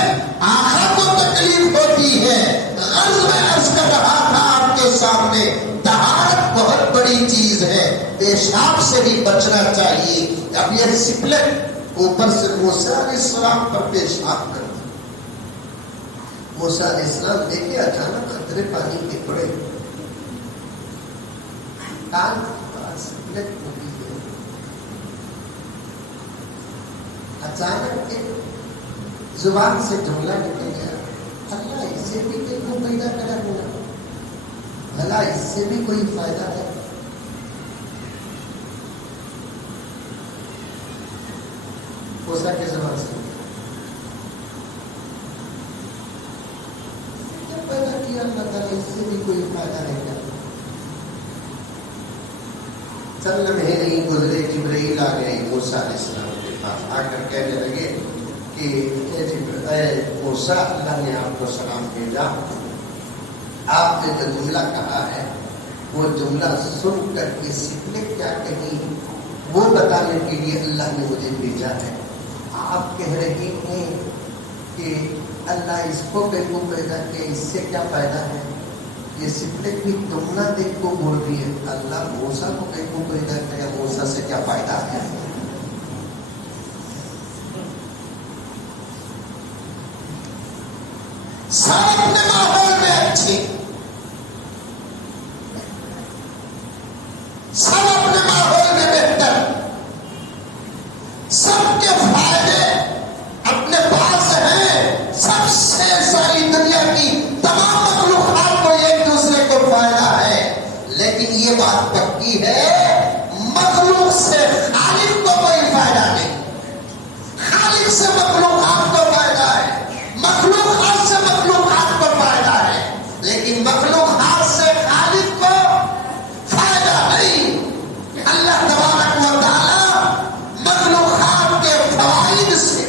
آخرت کو تکلیف ہوتی ہے. غرض میں عرض کر رہا تھا آپ کے سامنے, طہارت بہت بڑی چیز ہے. پیشاب سے بھی بچنا چاہیے. اب یہ سپلٹ اوپر سے موسیٰ علیہ السلام پر پیشاب کر دیا. موسیٰ علیہ السلام دیکھے اچانک قطرے پانی کے پڑے, کان سپلٹ ہو گئی ہے. اچانک ایک زبان سے جملہ نکل گیا, اللہ اس سے بھی کیوں پیدا کرا ہوا, بھلا اس سے بھی کوئی فائدہ ہے. موسیٰ کے زبان سے کیا پیدا کیا اللہ تعالیٰ, اس سے بھی کوئی فائدہ ہے کیا. چند لمحے نہیں گزرے, جبرائیل آ گئے موسیٰ علیہ السلام کے پاس. آ کر کہنے لگے کہ اے موسیٰ, اللہ نے آپ کو سلام بھیجا. آپ نے جو جملہ کہا ہے وہ جملہ سن کر کے سپنے کیا کہیں وہ بتانے کے لیے اللہ نے مجھے بھیجا ہے. آپ کہہ رہے ہیں کہ اللہ اس کو کیوں پیدا کیا, اس سے کیا فائدہ ہے. یہ سپنے کی تم نہ دیکھ کو بول رہی ہے, اللہ موسیٰ کو کیوں پیدا کیا, موسیٰ سے کیا فائدہ ہے. سب اپنے ماحول میں اچھے, سب اپنے ماحول میں بہتر, سب کے فائدے اپنے پاس ہیں. سب سے ساری دنیا کی تمام مخلوقات کو ایک دوسرے کو فائدہ ہے. لیکن یہ بات پکی ہے, مخلوق سے خالق کو کوئی فائدہ نہیں. خالق سے مخلوقات کو فائدہ ہے, مخلوقات سے مخلوقات کو فائدہ ہے, لیکن مخلوقات سے خالق کو فائدہ نہیں. اللہ تبارک و تعالی مخلوقات کے فوائد سے,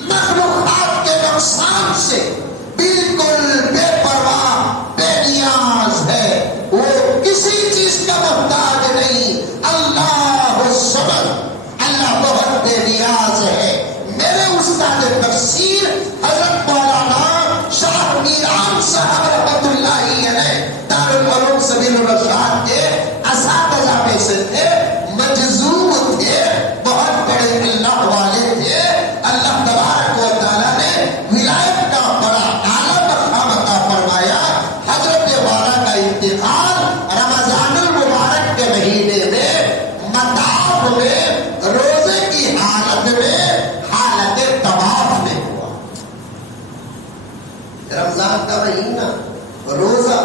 مخلوقات کے نقصان سے بالکل بے پرواہ, بے نیاز ہے. وہ کسی چیز کا محتاج نہیں. اللہ الصمد, اللہ بہت بے نیاز ہے. میرے استاد تفسیر حضرت مولانا شاہ میران صاحب رحمۃ اللہ علیہ دارالعلوم سبیل الرشاد کے اساتذہ میں سے تھے, مجذوب تھے, بہت بڑے اللہ والے تھے. اللہ تبارک و تعالیٰ نے ولایت کا بڑا اعلیٰ مقام عطا فرمایا. حضرت والا کا انتقال رمضان المبارک کے مہینے میں مطاف میں روزے کی حالت میں, حالت طواف میں ہوا. رمضان کا مہینہ, روزہ,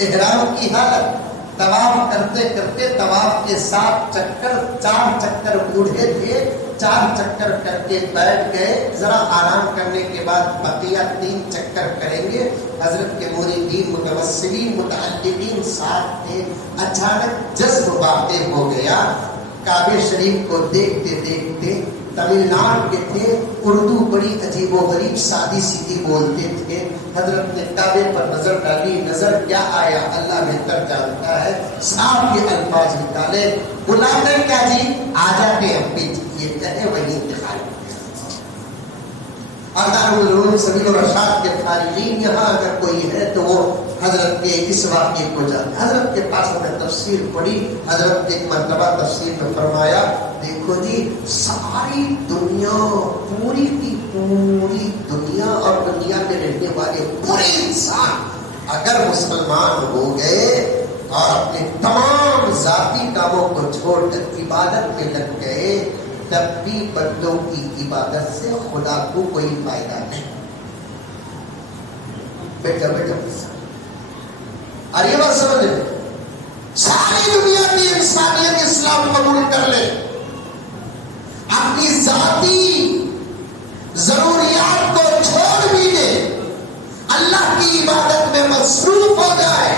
احرام کی حالت طواف کرتے کرتے طواف کے 7 چکر 4 چکر بوڑھے تھے 4 چکر کر کے بیٹھ گئے ذرا آرام کرنے کے بعد بقیہ 3 چکر کریں گے. حضرت کے مریدین متوسلین متعلقین ساتھ تھے. اچانک جذب واقع ہو گیا. کعبے شریف کو دیکھتے دیکھتے تمل ناڈو کے تھے, اردو بڑی عجیب و غریب سادی سیدھی بولتے تھے. حضرت نے کعبے پر نظر ڈالی, نظر کیا آیا اللہ بہتر جانتا ہے. صاحب کے الفاظ نکالے, بلا کر کیا جی آ جاتے ہم بھی یہ کہے وہی انتقال. اور دارالعلوم سبیل الرشاد کے فارغین یہاں اگر کوئی ہے تو وہ حضرت کے اس واقعے کو جانے. حضرت کے پاس ہم نے تفسیر پڑھی. حضرت نے ایک مرتبہ تفسیر میں فرمایا دیکھو جی ساری دنیا پوری کی پوری دنیا اور دنیا میں رہنے والے پورے انسان اگر مسلمان ہو گئے اور اپنے تمام ذاتی کاموں کو چھوڑ کر عبادت میں لگ گئے تب بھی بندوں کی عبادت سے خدا کو کوئی فائدہ نہیں. بیٹا اور یہ بات سمجھ لیں, ساری دنیا کی انسانیت اسلام قبول کر لے, اپنی ذاتی ضروریات کو چھوڑ بھی دے, اللہ کی عبادت میں مصروف ہو جائے,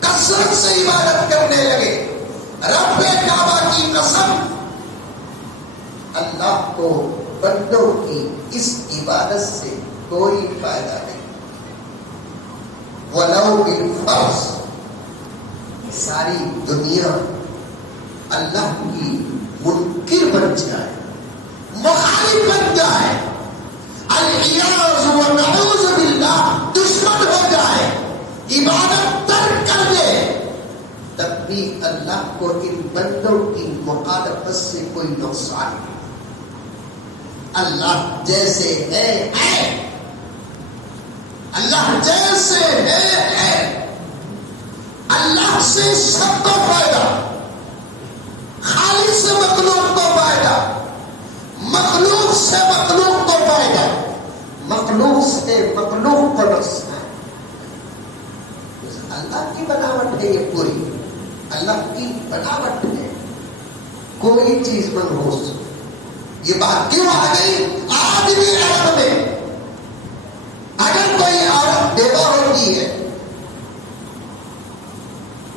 کثرت سے عبادت کرنے لگے, رب کعبہ کی قسم اللہ کو بندوں کی اس عبادت سے کوئی فائدہ نہیں. وَلَوْ بِالْفَرْضِ ساری دنیا اللہ کی منکر بن جائے, مخالف بن جائے, العیاذ ونعوذ باللہ دشمن ہو جائے, عبادت ترک کر دے, تب بھی اللہ کو ان بندوں کی مخالفت سے کوئی نقصان نہیں. اللہ جیسے ہے اللہ جیسے ہے, اللہ سے سب کو فائدہ, خالق سے مخلوق کو فائدہ, مخلوق سے مخلوق کو فائدہ, مخلوق سے مخلوق کو نقصان. اللہ کی بناوٹ ہے یہ پوری, اللہ کی بناوٹ ہے, کوئی چیز منحوس. یہ بات کیوں آ گئی آج بھی عرب میں؟ اگر کوئی عورت بیوہ ہوتی ہے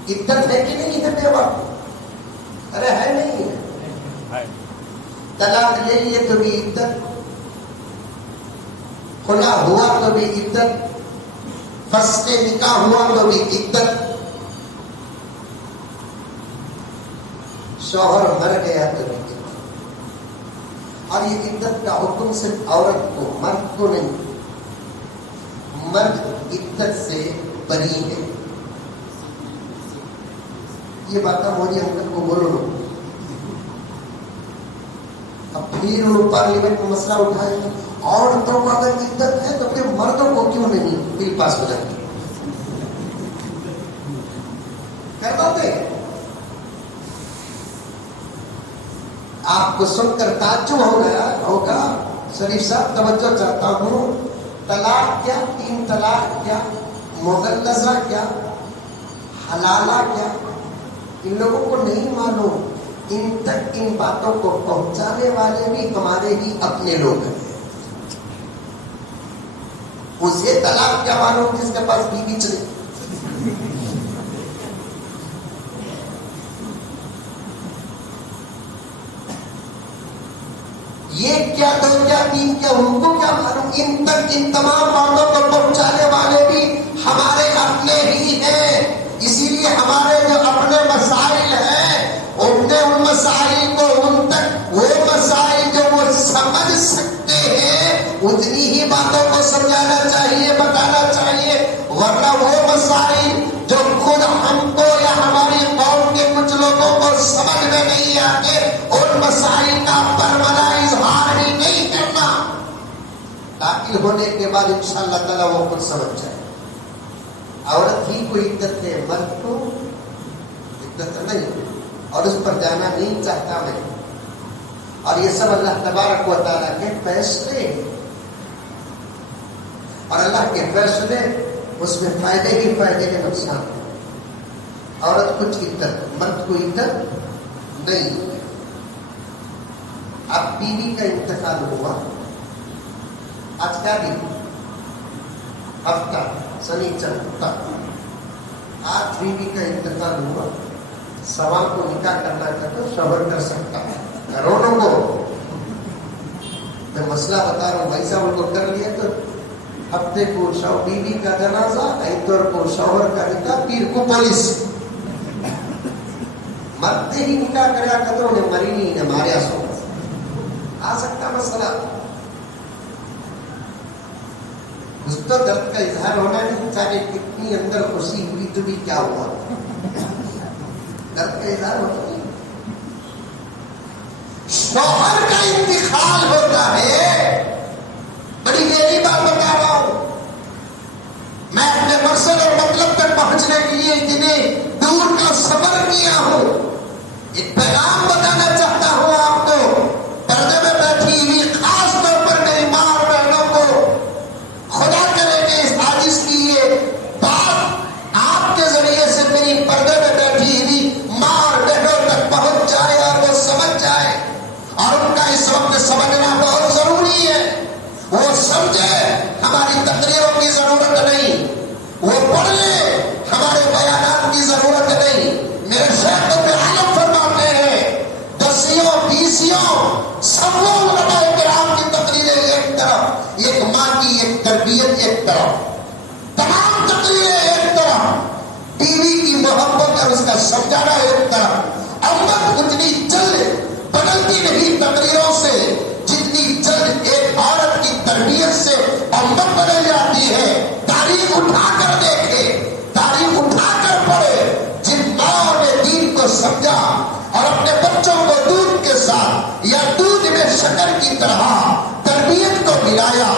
عدت ہے کہ نہیں ہے بیوہ؟ ارے ہے نہیں ہے. طلاق لے لیے تو بھی عدت, خلا ہوا تو بھی عدت, فسخ نکاح ہوا تو بھی عدت, شوہر مر گیا تو بھی عدت. اور یہ عدت کا حکم صرف عورت کو, مرد کو نہیں. مرد عدت سے بری ہے. یہ باتیں مودی حکومت کو بولو. اب پھر انہوں پارلیمنٹ میں مسئلہ اٹھائے عورتوں کو اگر عدت ہے تو پھر مردوں کو کیوں نہیں بل پاس ہو جائے کر دو. آپ کو سن کر تعجب ہو گیا ہوگا. شریف صاحب توجہ چاہتا ہوں, طلاق کیا, 3 طلاق کیا, مغلظہ کیا, حلالہ کیا, ان لوگوں کو نہیں معلوم. ان تک ان باتوں کو پہنچانے والے بھی ہمارے ہی اپنے لوگ ہیں. اسے طلاق کیا معلوم جس کے پاس بیوی چلے. یہ کیا 2 کیا 3 کیا ان کو کیا معلوم. ان تک ان تمام باتوں کو پہنچانے والے بھی ہمارے اپنے ہی ہیں. اسی لیے ہمارے جو اپنے مسائل ہیں ان مسائل کو ان تک وہ مسائل جو وہ سمجھ سکتے ہیں اتنی ہی باتوں کو سمجھانا چاہیے, بتانا چاہیے. ورنہ وہ مسائل جو خود ہم کو یا ہماری قوم کے کچھ لوگوں کو سمجھ میں نہیں آتے ان مسائل کا برملا اظہار ہی نہیں کرنا. داخل ہونے کے بعد انشاءاللہ تعالیٰ وہ خود سمجھ جائے. عورت ہی کو عدت ہے, مرد کو عدت نہیں, اور اس پر جانا نہیں چاہتا میں. اور یہ سب اللہ تبارک و تعالیٰ کے فیصلے, اور اللہ کے فیصلے اس میں فائدے ہی فائدے کے نقصان. عورت کچھ عدت، مرد کو عدت نہیں. اب بیوی کا انتقال ہوا، آج کیا دن؟ ہفتہ، سنیچر تک. آج بیوی کا انتقال ہوا، سوال کو نکاح کرنا تھا تو شوہر کر سکتا ہے. کروڑوں کو میں مسئلہ بتا رہا ہوں، بھائی صاحب کو کر لیا تو ہفتے کو بیوی کا جنازہ، اتوار کو شوہر کا نکاح، پیر کو پولیس. مرتے ہی نکاح کرا کتروں نے مری نہیں نے ماریا سو آ سکتا مسئلہ. اس تو درد کا اظہار ہونا نہیں چاہے کتنی اندر خوشی ہوئی تو بھی کیا ہوا، درد کا اظہار ہوتا نہیں. شوہر کا انتقال ہوتا ہے، بڑی گہری بات بتا رہا ہوں میں. اپنے مقصد اور مطلب تک پہنچنے کے لیے اتنے دور کا سفر کیا ہوں. ایک پیغام بتانا چاہتا ہوں آپ کو، پردے میں بیٹھی ہوئی خاص طور پر میری ماں اور بہنوں کو، خدا کرے کہ اس عاجز کی یہ بات آپ کے ذریعے سے میری پردے میں بیٹھی ہوئی ماں اور بہنوں تک پہنچ جائے اور وہ سمجھ جائے. اور ان کا اس وقت سمجھنا بہت ضروری ہے. وہ سمجھے ہماری تقریروں کی ضرورت نہیں، وہ پڑھ لے ہمارے بیانات کی ضرورت نہیں. میرے شیخ عالم فرماتے ہیں، دسیوں بیسیوں سب علماء کرام کی تقریریں ایک طرف، ایک ماں کی ایک تربیت ایک طرف، تمام تقریریں ایک طرف، بیوی کی محبت اور اس کا سمجھانا ایک طرف. امت اتنی جلد بدلتی نہیں تقریروں سے جتنی جلد ایک عورت کی تربیت سے امت بدل جاتی ہے. تاریخ اٹھا کر دیکھے، تاریخ اٹھا کر پڑھے. جن ماں نے دین کو سمجھا اور اپنے بچوں کو دودھ کے ساتھ یا دودھ میں شکر کی طرح تربیت کو ملایا،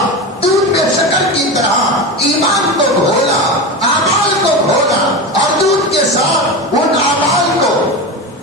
دودھ میں شکر کی طرح ایمان کو گھولا، اعمال کو گھولا اور دودھ کے ساتھ ان اعمال کو،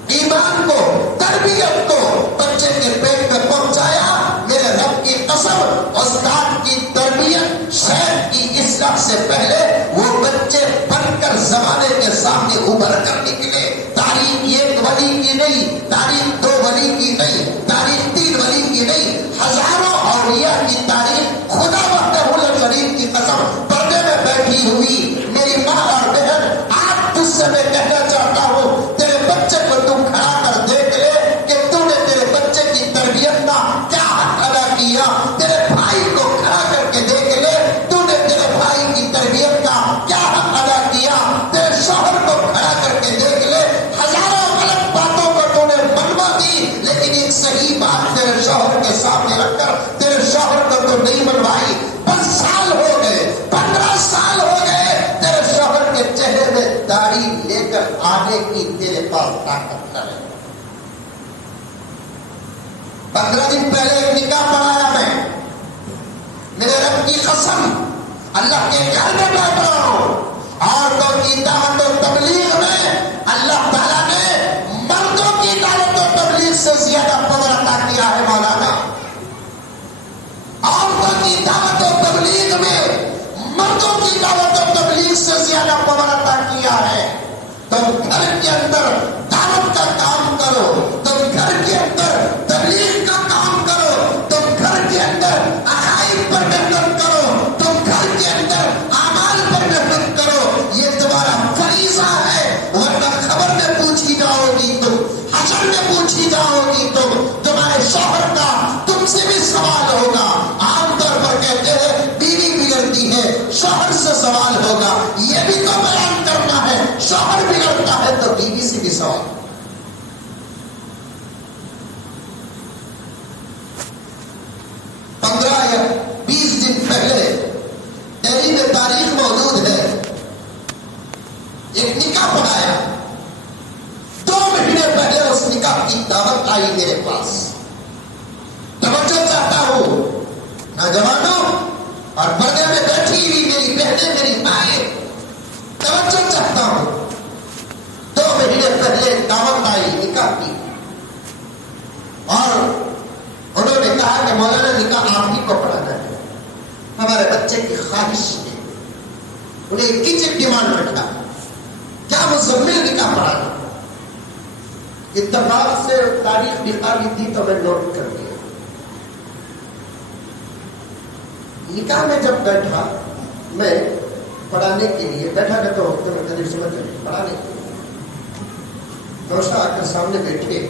ایمان کو، تربیت کو بچے کے پیٹ میں پہنچایا. میرے رب کی قسم، استاد کی تربیت، شیخ کی اصلاح سے پہلے وہ بچے بن کر زمانے کے سامنے ابھر کر نکلے. تاریخ ایک ولی کی نہیں، تاریخ دو ولی کی نہیں، تاریخ تین ولی کی نہیں، ہزاروں اولیاء کی تاریخ. خدا وحدہ الشریف کی قسم، پردے میں بیٹھی ہوئی میری ماں اور بہن، آج تجھ سے میں کہنا چاہتا ہوں، تیرے بچے کو تم کھڑا کر دیکھ لے کہ تو نے تیرے بچے کی تربیت کا کیا حق ادا کیا. تیرے بھائی کو کھڑا کر کے دیکھ لے، تو نے تیرے بھائی کی تربیت کا کیا حق ادا کیا. تیرے شوہر کو کھڑا کر کے دیکھ لے، ہزاروں غلط باتوں کو تو نے منوا دی، لیکن ایک صحیح بات تیرے شوہر کے سامنے رکھ کر تیرے شوہر کو تو نہیں منوائی. 5 سال ہو گئے، 15 سال ہو گئے، تیرے شوہر کے چہرے میں داڑھی لے کر آنے کی تیرے پاس طاقت نہ رہی. 15 دن پہلے ایک نکاح پڑھایا میں، میرے رب کی قسم، اللہ کے گھر میں بیٹھ رہا ہوں. عورتوں کی دعوت و تبلیغ میں اللہ تعالیٰ نے مردوں کی دعوت و تبلیغ سے زیادہ پاور عطا کیا ہے. مولانا، عورتوں کی دعوت و تبلیغ میں مردوں کی دعوت و تبلیغ سے زیادہ پاور عطا کیا ہے. تم گھر کے اندر دعوت کا کام کرو، تم گھر کے اندر تبلیغ کا کام کرو، تم گھر کے اندر عقائد پر محنت کرو، تم گھر کے اندر اعمال پر محنت کرو. یہ تمہارا فریضہ ہے، ورنہ خبر میں پوچھی جاؤ گی تم، حشر میں پوچھی جاؤ گی تم. تمہارے شوہر کا تم سے بھی سوال ہوگا. عام طور پر کہتے ہیں بیوی بگڑتی ہے، شوہر سے سوال ہوگا. یہ بھی تو بیان کرنا ہے، شوہر بگڑتا ہے تو بیوی سے بھی سوال. یا 20 دن پہلے دہلی میں تاریخ موجود ہے، ایک نکاح پڑھایا. 2 مہینے پہلے اس نکاح کی دعوت آئی میرے پاس. توجہ چاہتا ہوں نوجوانوں اور پردے میں بیٹھی ہوئی میری بہنیں، میری مائیں، توجہ چاہتا ہوں. 2 مہینے پہلے دعوت آئی نکاح کی اور انہوں نے کہا کہ مولانا نکاح آپ ہی کو پڑھانا ہے. ہمارے بچے کی خواہش ہے. انہیں ایک ڈیمانڈ رکھا. کیا مزمل نکاح پڑھا دیا. اتفاق سے تاریخ نکالی تھی تو میں نوٹ کر دیا. نکاح میں جب بیٹھا میں پڑھانے کے لیے بیٹھا رہتا ہوں تو میں سمجھ پڑھانے کے لیے نوشا آ کر سامنے بیٹھے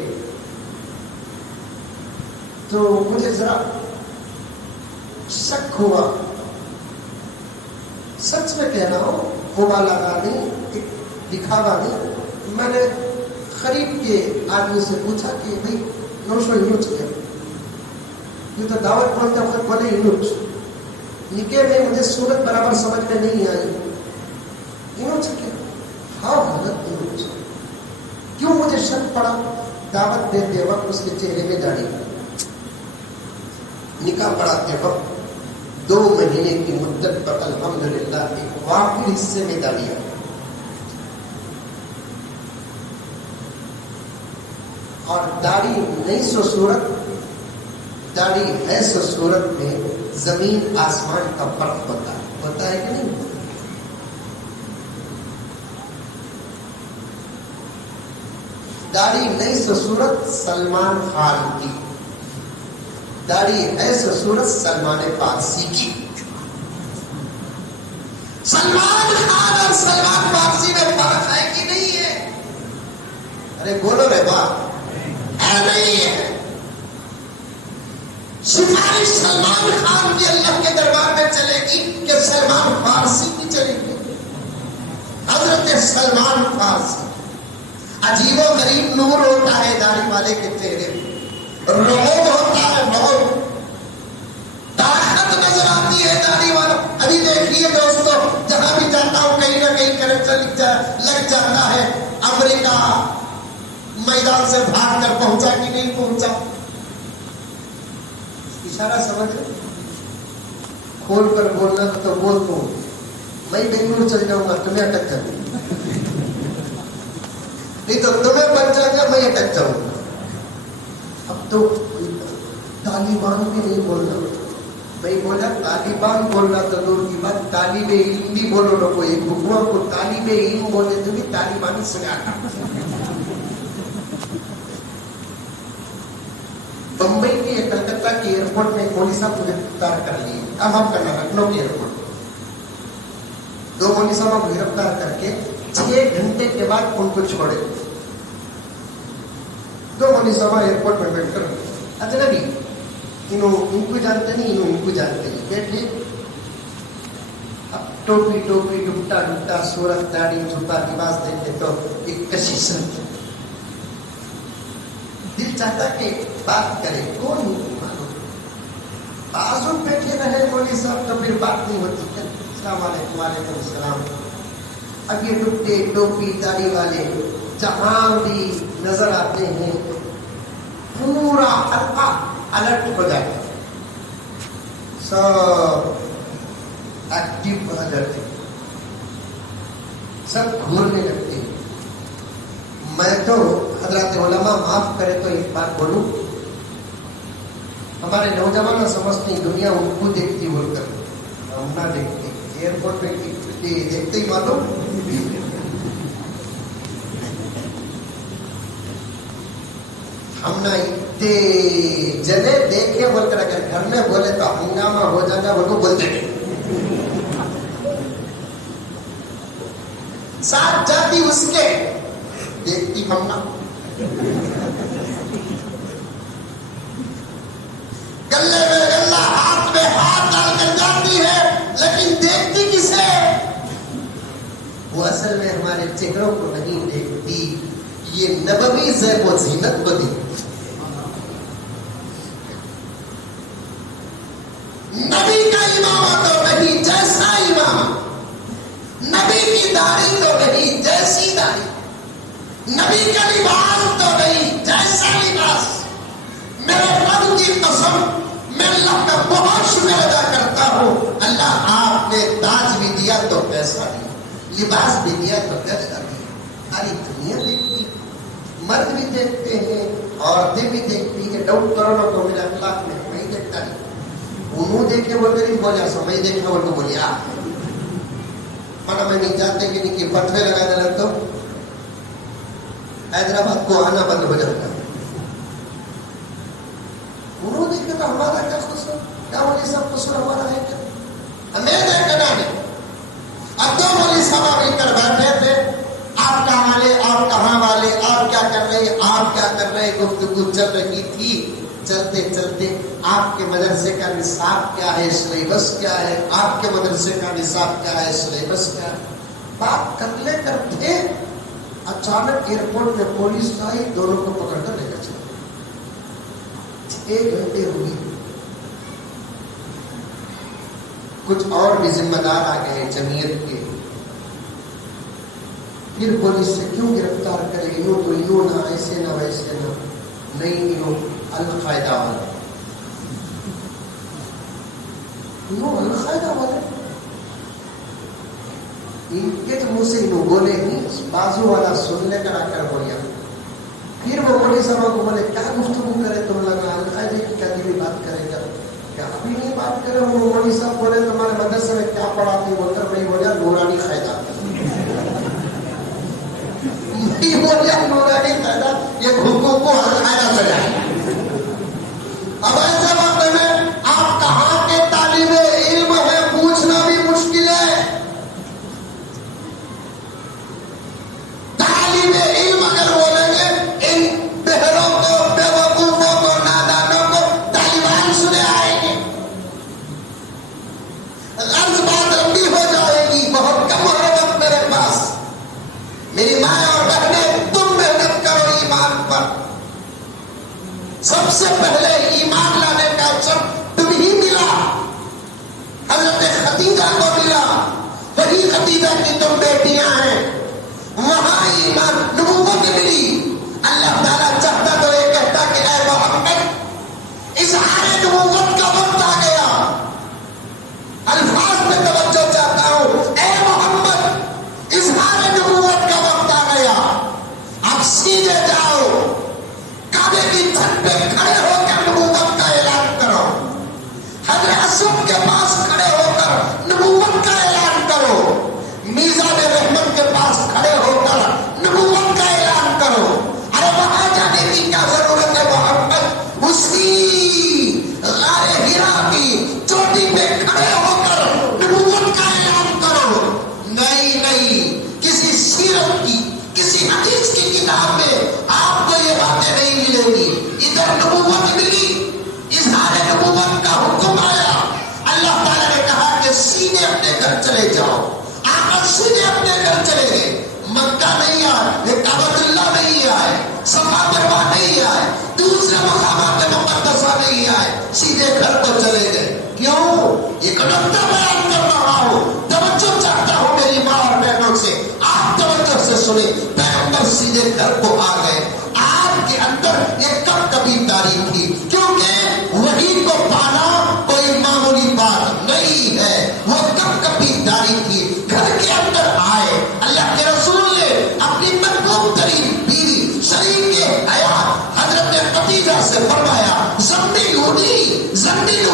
تو مجھے ذرا شک ہوا. سچ میں کہہ رہا ہوں, ہوبا لگا نہیں, دکھاوا نہیں. میں نے قریب کے آدمی سے پوچھا کہ بھائی نوشو یونچ کیا, یہ تو دعوت پڑھتے وقت بولے یونچ. نکاح میں مجھے صورت برابر سمجھ میں نہیں آئی. یونچ کیا؟ ہاں حضرت یونچ. کیوں مجھے شک پڑا؟ دعوت دیتے وقت اس کے چہرے میں داڑھی, نکاح پڑھاتے وقت 2 مہینے کی مدت پر الحمدللہ ایک وافر حصے میں داڑھی آئی. اور داڑھی نہیں سو صورت, داڑھی ہے سو صورت میں زمین آسمان کا فرق ہوتا ہے کہ نہیں؟ داڑھی نہیں سو صورت سلمان خان کی, داڑھی ہے سو صورت سلمان فارسی کی. سلمان خان اور سلمان فارسی میں فرق ہے کہ نہیں ہے؟ ارے بولو رے باپ, ہے نہیں ہے. سفارش سلمان خان کی اللہ کے دربار میں چلے گی کہ سلمان فارسی کی چلے گی؟ حضرت سلمان فارسی. عجیب و غریب نور ہوتا ہے داڑھی والے کے چہرے میں, روب ہوتا ہے, روب, طاقت نظر آتی ہے داڑھی والوں. ابھی دیکھیے دوستو, جہاں بھی جاتا ہوں کہیں نہ کہیں کرنٹ لگ جاتا ہے. امریکہ میدان سے بھاگ کر پہنچا کہ نہیں پہنچا؟ اشارہ سمجھ کھول کر بولنا تو بول دوں, میں بنگلور چل جاؤں گا, تمہیں اٹک جاؤں گا, نہیں تو تمہیں بچ جائے گا, میں اٹک جاؤں گا. اب تو طالبان بھی نہیں بولنا. میں بولا طالبان بولنا تو دور کی بات, طالب علم بھی بولو نہ. کوئی بھگوا کو طالب علم بولے تو بھی طالبانی سجاتا. بمبئی کے کلکتہ کے ایئرپورٹ میں مولوی صاحب کو گرفتار کر لیے. اب ہم کرنا لکھنؤ کے ایئرپورٹ 2 مولوی صاحب کو گرفتار کر کے 6 گھنٹے کے بعد ان کو چھوڑے. 2 مولوی صاحب ایئرپورٹ میں بیٹھ کر اجنبی, ان کو جانتے نہیں, ان کو جانتے نہیں, بیٹھے. اب ٹوپی ڈبٹا ڈبٹا صورت داڑھی جوتا لباس دیکھتے تو ایک کشش دل چاہتا کہ بات کرے, کون معلوم. بازو بیٹھے رہے مولوی صاحب تو پھر بات نہیں ہوتی. السلام علیکم. وعلیکم السلام. اب یہ ڈبٹے ٹوپی داڑھی والے جہاں بھی نظر آتے ہیں پورا حلقہ الرٹ ہو جاتا ہے, سب ایکٹیو ہو جاتے, سب گھورنے لگتے. میں تو حضرات علماء معاف کرے تو ایک بات بولوں, ہمارے نوجوان سمجھتے ہیں دنیا ان کو دیکھتی بول کر, ہم نہ دیکھتے. ایئرپورٹ پہ دیکھتے ہی معلوم. ہم نہ اتنے جنے دیکھے بول کر اگر گھر میں بولے تو ہنگامہ ہو جانا, وہ کو بولتے نہیں. ساتھ جاتی اس کے دیکھتی ہم نہ, گلے میں گلہ ہاتھ میں ہاتھ ڈال کر جاتی ہے, لیکن دیکھتی کسے؟ وہ اصل میں ہمارے چہروں کو نہیں دیکھتی, یہ نبوی زیب و زینت کو دیکھتی. نبی کا امام تو نہیں جیسا امام, نبی کی داڑھی تو نہیں جیسی داڑھی, نبی کا لباس تو نہیں جیسا لباس. میرے رب کی قسم, میں اللہ کا بہت شکر ادا کرتا ہوں. اللہ آپ نے تاج بھی دیا تو پیسہ دیا, لباس بھی دیا تو پیسہ دیا. ساری دنیا دیکھتی, مرد بھی دیکھتے ہیں, عورتیں بھی دیکھتی ہیں. ڈاؤٹ کرو تو میرے اخلاق میں نہیں دیکھتا نہیں. انہوں دیکھے بولتے نہیں بولیا سو, میں دیکھنا بول کو بولیا مانا میں نہیں جانتے کہ نہیں کہ فتوے لگا دے تو حیدرآباد کو آنا بند ہو جاتا ہے. انہوں نے کہا ہمارا کیا قصور, کیا مولوی صاحب قصور ہمارا ہے کیا؟ ہمیں دیکھنا نہیں. اب دو مولوی صاحب مل کر بیٹھے تھے, آپ کہاں والے, آپ کہاں والے, آپ کیا کر رہے, آپ کیا کر رہے, گفتگو چل رہی تھی. چلتے چلتے آپ کے مدرسے کا نصاب کیا ہے, سلیبس کیا ہے, آپ کے مدرسے کا نصاب کیا ہے, سلیبس کیا ہے, بات کرنے کرتے اچانک ایئرپورٹ میں پولیس آئی, دونوں کو پکڑ کر لے کر چلے. 1 گھنٹے ہوئی. کچھ اور بھی ذمہ دار آ گئے جمعیت کے. پھر پولیس سے کیوں گرفتار کرے, یوں تو یوں نہ, ایسے نہ ویسے نہ, نہیں یوں القاعدہ والے, یوں القاعدہ والے. ان کے تو منہ سے انہوں بولے نہیں, بازو والا سننے کر آ کر بولیا. پھر وہ مولوی صاحب کو بولے کیا گفتگو کرے تم لگا, القاعدے کی کیا بھی بات کرے گا, کیا ابھی نہیں بات کرے. وہ مولوی صاحب بولے تمہارے مدرسے میں کیا پڑھاتے, بول کر بھائی بولیا نورانی قاعدہ. بولیا نورانی قاعدہ, یہ حقوق کو القاعدہ سجائے. اب ایسے وقت میں آپ کہاں کے طالب علم ہے پوچھنا بھی مشکل ہے. طالب علم اگر بولیں گے ان بہروں کو, بے وقوفوں کو, نادانوں کو طالبان سنے آئیں گے. غرض بات لمبی ہو جائے گی, بہت کم ہے وقت میرے پاس. میری ماں اور بہنیں, تم محنت کرو ایمان پر. سب سے پہلے ایمان لانے کا شرط تمہیں ملا, حضرت خدیجہ کو ملا. وہی خدیجہ کی تم بیٹیاں ہیں, وہاں ایمان نبوت ملی. اللہ تعالیٰ چاہتا تو یہ کہتا کہ اے محمد اظہار نبوت کا وقت آ گیا. الفاظ میں توجہ چاہتا ہوں, اے محمد اظہار نبوت کا وقت آ گیا. اب سیدھے جاؤ, کعبے کی چھت پہ کھڑے ہو کر نبوت کا اعلان کرو. حضر اسود کے پاس کھڑے ہو کر نبوت کا اعلان کرو. میزان رحمت کے پاس کھڑے ہو کر نبوت کا اعلان کرو. ارے وہاں جانے کی کیا ضرورت ہے محمد, اسی غار حرا کی چوٹی پہ کھڑے ہو کر نبوت کا اعلان کرو. نہیں نہیں, کسی سیرت کی, کسی حدیث کی کتاب میں آپ کو یہ باتیں نہیں ملیں گی. ادھر نبوت ملی, اظہار نبوت کا حکم آیا. اللہ تعالیٰ نے کہا کہ سیدھے اپنے گھر چلے جاؤ. آقا سیدھے اپنے گھر چلے گئے. مکہ نہیں آئے, کعبۃ اللہ نہیں آئے, صفا مروا نہیں آئے, دوسرے مقامات مقدسہ نہیں آئے, سیدھے گھر کو چلے گئے. کیوں؟ ایک نقطہ بیان کر رہا ہوں, توجہ چاہتا ہوں میری ماں اور بہنوں سے, آپ توجہ سے سنیں. پیغمبر سیدھے گھر کو آ گئے. آپ کے اندر ایک کب کبھی تاریخ تھی, کیونکہ وحی کو پانا کوئی معمولی بات نہیں ہے. وہ کب کبھی تاریخ تھی. گھر کے اندر آئے, اللہ کے رسول نے اپنی محبوب ترین بیوی شریک حیات حضرت خدیجہ سے فرمایا, زمین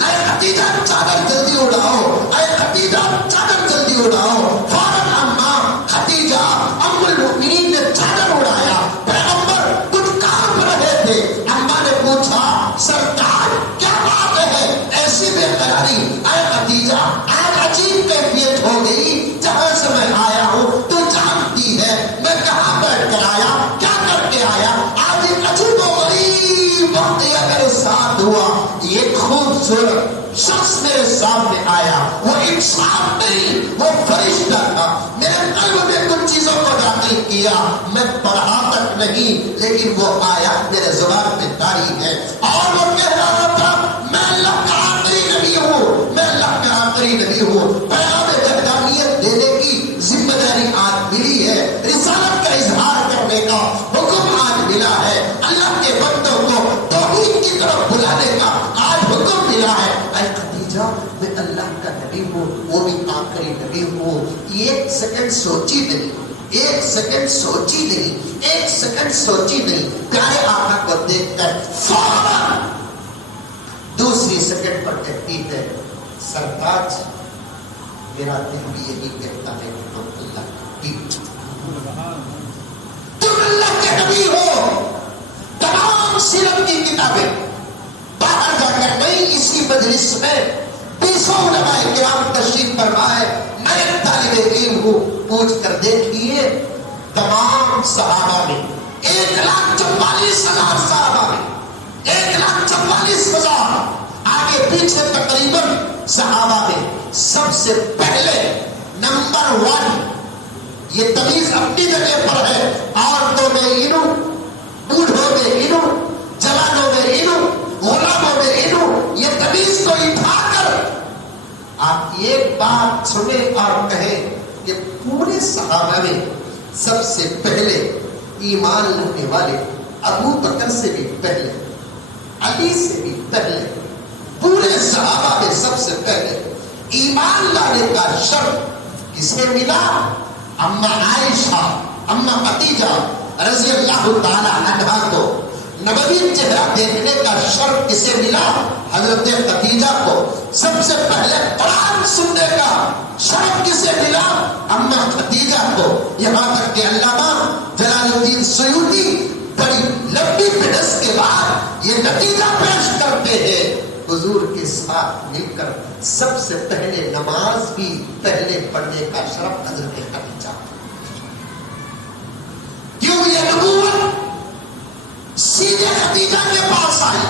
اے خدیجہ چادر جلدی اڑاؤ, اے خدیجہ چادر جلدی اڑاؤ. فوراً اماں خدیجہ ام المؤمنین نے چادر اڑایا. پیغمبر کچھ کام رہے تھے. اماں نے پوچھا, سرکار کیا بات ہے, ایسی بے قراری. اے خدیجہ آج عجیب کیفیت ہو گئی, جہاں سے میں آیا ہوں تو جانتی ہے میں کہاں بیٹھ کر آیا, کیا کر کے آیا. آج ایک عجیب و غریب واقعہ میرے ساتھ ہوا. ایک خوبصورت شخص میرے سامنے آیا. وہ انسان نہیں, وہ فرشتہ تھا. میرے قلب میں کچھ چیزوں کو داخل کیا. میں پڑھا تک نہیں, لیکن وہ آیا میرے زبان میں طاری ہے. اور وہ کہہ رہا تھا, میں اللہ کا آخری نبی ہوں, میں اللہ کا آخری نبی ہوں. پیغام وحدانیت دینے کی ذمہ داری آج ملی ہے. رسالت کا اظہار کرنے کا حکم آج ملا ہے. اللہ کے بندوں کو توحید کی طرف بلانے کا آج حکم ملا ہے. اے خدیجہ میں اللہ کا نبی ہوں, وہ بھی آخری نبی ہوں. ایک سیکنڈ سوچی نہیں, ایک سیکنڈ سوچی نہیں, ایک سیکنڈ سوچی نہیں. پیارے آقا کو دیکھ کر فوراً دوسری سیکنڈ پر کہتی ہے, سرتاج میرا دل بھی یہی کہتا ہے کہ تم اللہ کی مطابق باہر جا کر نہیں، اسی مجلس میں 20 علماء کرام تشریف فرمائے، میں طالب علم ہوں، پوچھ کر دیکھیے تمام صحابہ میں 1,44,000 صحابہ میں 1,44,000 آگے پیچھے تقریباً صحابہ میں سب سے پہلے نمبر 1، یہ تمیز اپنی جگہ پر ہے، عورتوں میں انو، بوڑھوں میں انو، جوانوں میں انو، غلاموں میں انو، یہ تمیز کو اٹھا کر آپ ایک بات سنیں اور کہیں کہ پورے صحابہ میں سب سے پہلے ایمان لانے والے ابو بکر سے بھی پہلے، علی سے بھی پہلے، پورے صحابہ میں سب سے پہلے ایمان لانے کا شرف کسے ملا؟ اما عائشہ، اما خدیجہ رضی اللہ تعالی عنہا کو نبوی چہرہ دیکھنے کا شرف کسے ملا؟ حضرت خدیجہ کو۔ سب سے پہلے قرآن سننے کا شرف کسے ملا؟ اما خدیجہ کو۔ یہاں تک کہ علامہ جلال الدین سیوطی بڑی لمبی بحث کے بعد یہ نتیجہ پیش کرتے ہیں، حضور کے ساتھ مل کر سب سے پہلے نماز بھی پہلے پڑھنے کا شرف حضرت خدیجہ۔ کیوں یہ نبوت سیدھے خدیجہ کے پاس آئی؟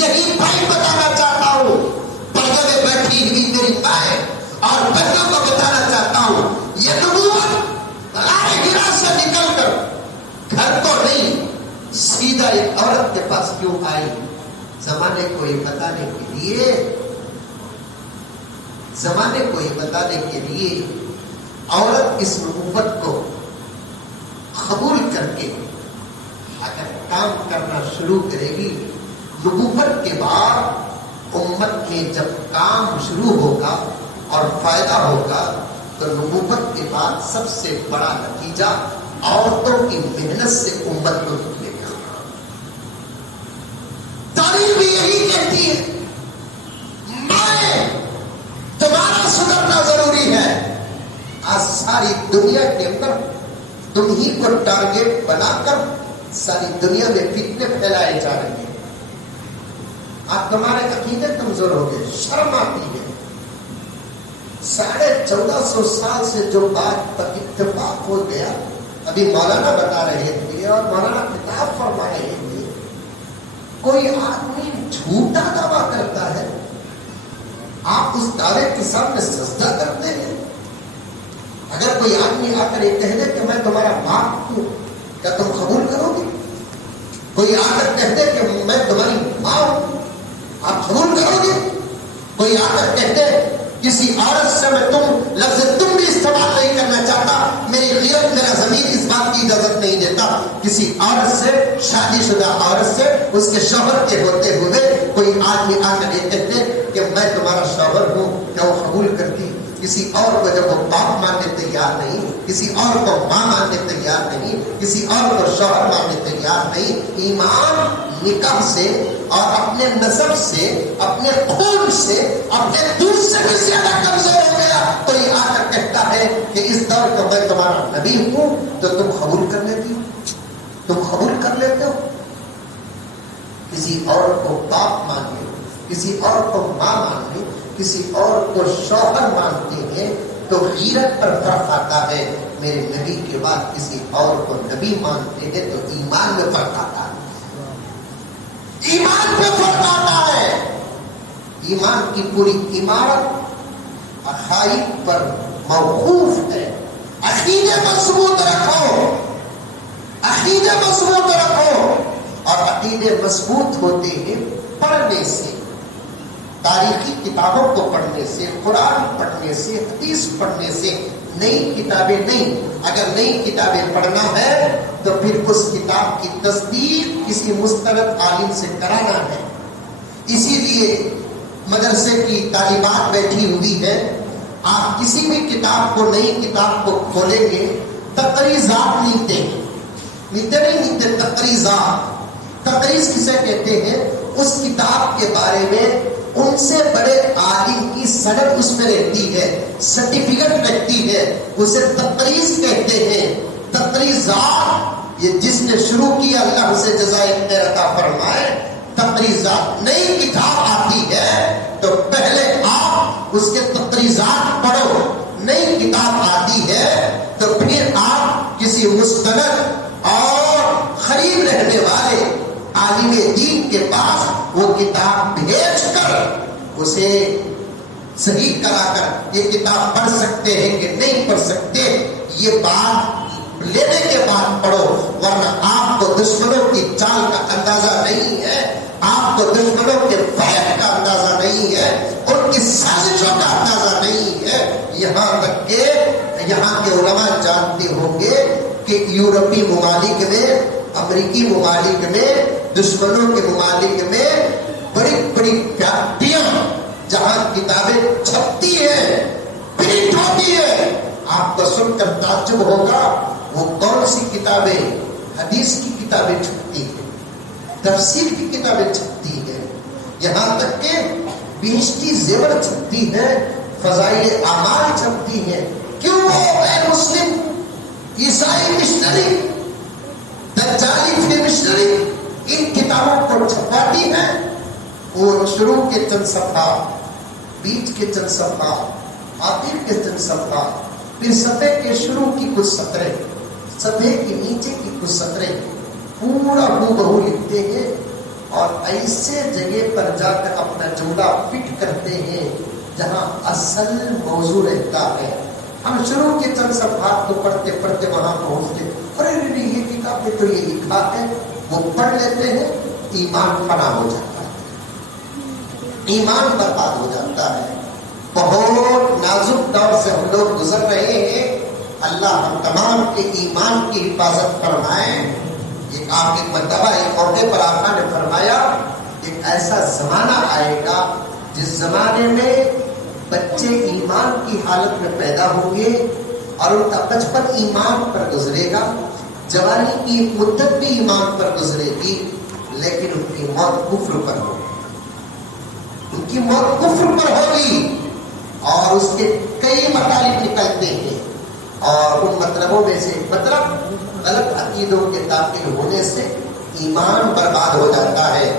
یہی بھائی بتانا چاہتا ہوں، پردے میں بیٹھی ہوئی میری مائیں اور بہنوں کو بتانا چاہتا ہوں، یہ نبوت راہ ہرا سے نکل کر گھر کو نہیں، سیدھا ایک عورت کے پاس کیوں آئی؟ زمانے کو یہ بتانے کے لیے، زمانے کو یہ بتانے کے لیے عورت اس نبوت کو قبول کر کے اگر کام کرنا شروع کرے گی، نبوت کے بعد امت میں جب کام شروع ہوگا اور فائدہ ہوگا تو نبوت کے بعد سب سے بڑا نتیجہ عورتوں کی محنت سے امت کو نکلے گا۔ تاریخ بھی یہی کہتی ہے، مائیں تمہارا سدھرنا ضروری ہے۔ آج ساری دنیا کے اندر تم ہی کو ٹارگیٹ بنا کر ساری دنیا میں فتنے پھیلائے جا رہے ہیں۔ آپ تمہارے عقیدے کمزور ہو گئے، شرم آتی ہے۔ 1450 سال سے جو بات پر اتفاق ہو گیا، ابھی مولانا بتا رہے تھے اور مولانا کتاب فرما رہے تھے، کوئی آدمی جھوٹا دعویٰ کرتا ہے، آپ اس دعوے کے سامنے سجدہ کرتے ہیں۔ اگر کوئی آدمی آ کر یہ کہہ دے کہ میں تمہارا باپ ہوں، کیا تم قبول کرو گے؟ کوئی آ کر کہہ دے کہ میں تمہاری ماں ہوں، آپ قبول کرو گے؟ کوئی آ کر کہہ دے کسی عورت سے، میں تم لفظ تم بھی استعمال نہیں کرنا چاہتا، میری غیرت میرا ضمیر اس بات کی اجازت نہیں دیتا، کسی عورت سے، شادی شدہ عورت سے، اس کے شوہر کے ہوتے ہوئے کوئی آدمی آ کر یہ کہتے کہ میں تمہارا شوہر ہوں، کیا وہ قبول کرتی؟ کسی اور کو جب وہ باپ ماننے تیار نہیں، کسی اور کو ماں ماننے تیار نہیں، کسی اور کو شوہر ماننے تیار نہیں، ایمان نکاح سے اور اپنے نسب سے، اپنے خون سے، اپنے دودھ سے بھی زیادہ کمزور ہو گیا، تو یہ آ کر کہتا ہے کہ اس دور کا میں تمہارا نبی ہوں، تو تم قبول کر لیتی ہو؟ تم قبول کر لیتے ہو؟ کسی اور کو باپ مانتے ہو، کسی اور کو ماں مانتے، کسی اور کو شوہر مانتے ہیں تو غیرت پر فرق آتا ہے۔ میرے نبی کے بعد کسی اور کو نبی مانتے ہیں تو ایمان میں فرق آتا ہے، ایمان پہ فرق آتا ہے۔ ایمان کی پوری عمارت عقائد پر موقوف ہے۔ عقیدے مضبوط رکھو، عقیدے مضبوط رکھو، اور عقیدے مضبوط ہوتے ہیں پڑھنے سے، تاریخی کتابوں کو پڑھنے سے، قرآن پڑھنے سے، حدیث پڑھنے سے، نئی کتابیں نہیں۔ اگر نئی کتابیں پڑھنا ہے تو پھر اس کتاب کی تصدیق کسی مستند عالم سے کرانا ہے۔ اسی لیے مدرسے کی طالبات بیٹھی ہوئی ہے، آپ کسی بھی کتاب کو، نئی کتاب کو کھولیں گے، تقریضات ملتے ہیں، ملتے نہیں ملتے تقریضات۔ تقریض کسے کہتے ہیں؟ اس کتاب کے بارے میں ان سے بڑے عالم کی سند اس میں رہتی ہے، سرٹیفکیٹ رہتی ہے، اسے تقریض کہتے ہیں۔ تقریضات یہ جس نے شروع کیا اللہ اسے جزائے خیر عطا فرمائے، تقریضات، نئی کتاب آتی ہے تو پہلے آپ اس کے تقریضات پڑھو، نئی کتاب آتی ہے تو پھر آپ کسی مستند اور قریب رہنے والے عالم دین کے پاس وہ کتاب بھیج کر اسے صحیح کرا کر یہ کتاب پڑھ سکتے ہیں کہ نہیں پڑھ سکتے، یہ بات لینے کے بعد پڑھو، ورنہ آپ کو دشمنوں کی چال کا اندازہ نہیں ہے، آپ کو دشمنوں کے فیض کا اندازہ نہیں ہے، ان کی سازشوں کا اندازہ نہیں ہے۔ یہاں تک کہ یہاں کے علماء جانتے ہوں گے کہ یورپی ممالک میں، امریکی ممالک میں، دشمنوں کے ممالک میں بڑی بڑی فیکٹریاں جہاں کتابیں چھپتی ہیں، پرنٹ ہوتی ہے، آپ کو سن کر تعجب ہوگا وہ کون سی کتابیں؟ حدیث کی کتابیں چھپتی ہیں، تفسیر کی کتابیں چھپتی ہیں، یہاں تک کہ بہشتی زیور چھپتی ہے، فضائل اعمال چھپتی ہیں۔ کیوں وہ غیر مسلم عیسائی مشنری، دجالی فی مشنری ان کتابوں کو چھپاتی ہیں؟ وہ شروع کے چند صفحات، بیچ کے چند صفحات، آخر کے چند صفحات، پھر صفحے کے شروع کی کچھ سطریں، صفحے کے نیچے کی کچھ سطریں پورا ہو لکھتے ہیں اور ایسے جگہ پر جا کر اپنا جملہ فٹ کرتے ہیں جہاں اصل موضوع رہتا ہے۔ ہم شروع کے چند صفحات کو پڑھتے پڑھتے وہاں پہنچتے، ارے یہ کتاب میں تو یہ لکھا ہے، وہ پڑھ لیتے ہیں، ایمان فنا ہو جاتا ہے، ایمان برباد ہو جاتا ہے۔ بہت نازک دور سے ہم لوگ گزر رہے ہیں، اللہ ہم تمام کے ایمان کی حفاظت فرمائیں۔ ایک آپ ایک مرتبہ ایک موقع پر آقا نے فرمایا ایک ایسا زمانہ آئے گا جس زمانے میں بچے ایمان کی حالت میں پیدا ہوں گے اور ان کا بچپن ایمان پر گزرے گا، جوانی کی مدت بھی ایمان پر گزرے گی، لیکن ان کی موت کفر پر ہوگی، ان کی موت کفر پر ہوگی اور اس کے کئی مطالب نکلتے ہیں، اور ان مطلبوں میں سے مطلب غلط عقیدوں کے داخل ہونے سے ایمان برباد ہو جاتا ہے،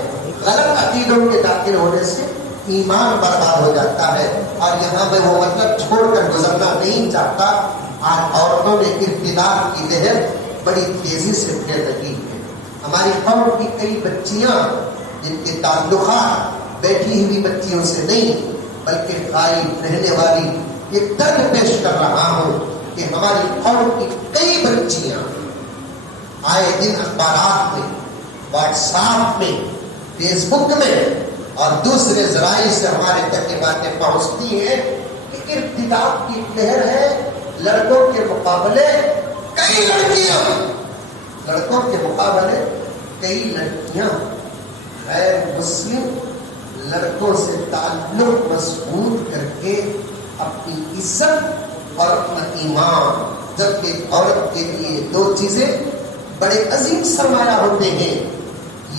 غلط عقیدوں کے داخل ہونے سے ایمان برباد ہو جاتا ہے۔ اور یہاں میں وہ مطلب چھوڑ کر گزرنا نہیں چاہتا۔ آج عورتوں میں ارتداد کی لہر بڑی تیزی سے پھیل رہی ہے۔ ہماری قوم کی کئی بچیاں جن کے تعلقات بیٹھی ہوئی بچیوں سے نہیں بلکہ غائب رہنے والی، یہ درد پیش کر رہا ہوں کہ ہماری قوم کی کئی بچیاں آئے دن اخبارات میں، واٹس ایپ میں، فیس بک میں اور دوسرے ذرائع سے ہمارے تک یہ باتیں پہنچتی ہیں کہ ارتداد کی لہر ہے، لڑکوں کے مقابلے کئی لڑکیاں، لڑکوں کے مقابلے کئی لڑکیاں غیر مسلم لڑکوں سے تعلق مضبوط کر کے اپنی عزت اور اپنا ایمان، جبکہ عورت کے لیے دو چیزیں بڑے عظیم سرمایہ ہوتے ہیں،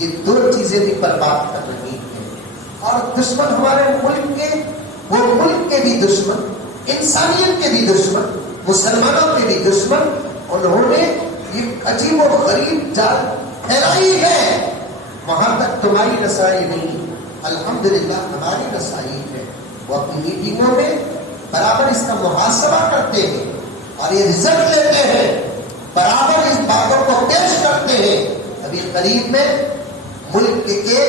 یہ دو چیزیں بھی برباد کر رہی ہیں۔ اور دشمن ہمارے ملک کے، وہ ملک کے بھی دشمن، انسانیت کے بھی دشمن، مسلمانوں کے بھی دشمن، انہوں نے ایک عجیب و غریب جال پھیلائی ہے۔ وہاں تک تمہاری رسائی نہیں، الحمدللہ ہماری رسائی ہے۔ وہ اپنی میٹنگوں میں برابر اس کا محاسبہ کرتے ہیں اور یہ رزلٹ لیتے ہیں، برابر اس باتوں کو پیش کرتے ہیں۔ ابھی قریب میں ملک کے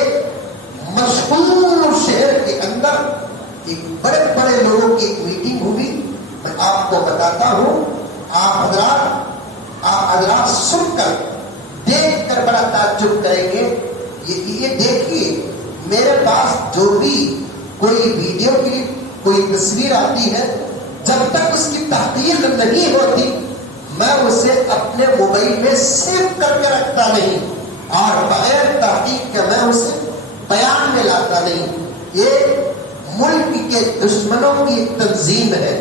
مشہور شہر کے اندر ایک بڑے بڑے لوگوں کی ایک میٹنگ ہوئی، میں آپ کو بتاتا ہوں، آپ حضرات سن کر دیکھ کر بڑا تعجب کریں گے۔ یہ دیکھیے، میرے پاس جو بھی کوئی ویڈیو کلپ، کوئی تصویر آتی ہے، جب تک اس کی تحقیق نہیں ہوتی میں اسے اپنے موبائل میں سیو کر کے رکھتا نہیں، اور بغیر تحقیق کے میں اسے بیان میں لاتا نہیں۔ یہ ملک کے دشمنوں کی ایک تنظیم ہے،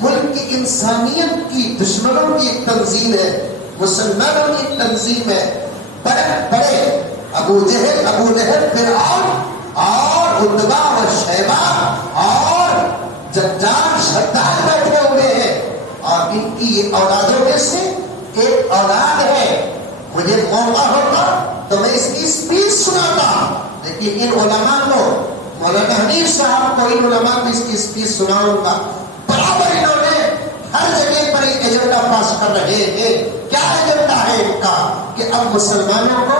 ملک کی انسانیت کی دشمنوں کی ایک تنظیم ہے، مسلمانوں کی ایک تنظیم ہے۔ بڑے بڑے ابو جہل، ابو لہب، فرعون اور عتبہ و شیبہ اور دجال شداد بیٹھے ہوئے ہیں، اور ان کی یہ اولادوں میں سے ایک اولاد ہے۔ مجھے موقع ہوتا تو میں اس کی اسپیچ سناتا، لیکن ان علماء کو مولانا حنیف صاحب کو ان علماء کو اس کی اسپیچ سناؤں گا. برابر انہوں نے ہر جگہ پر ایک ایجنڈا پاس کر رہے ہیں. کیا ایجنڈا ہے ان کا؟ کہ اب مسلمانوں کو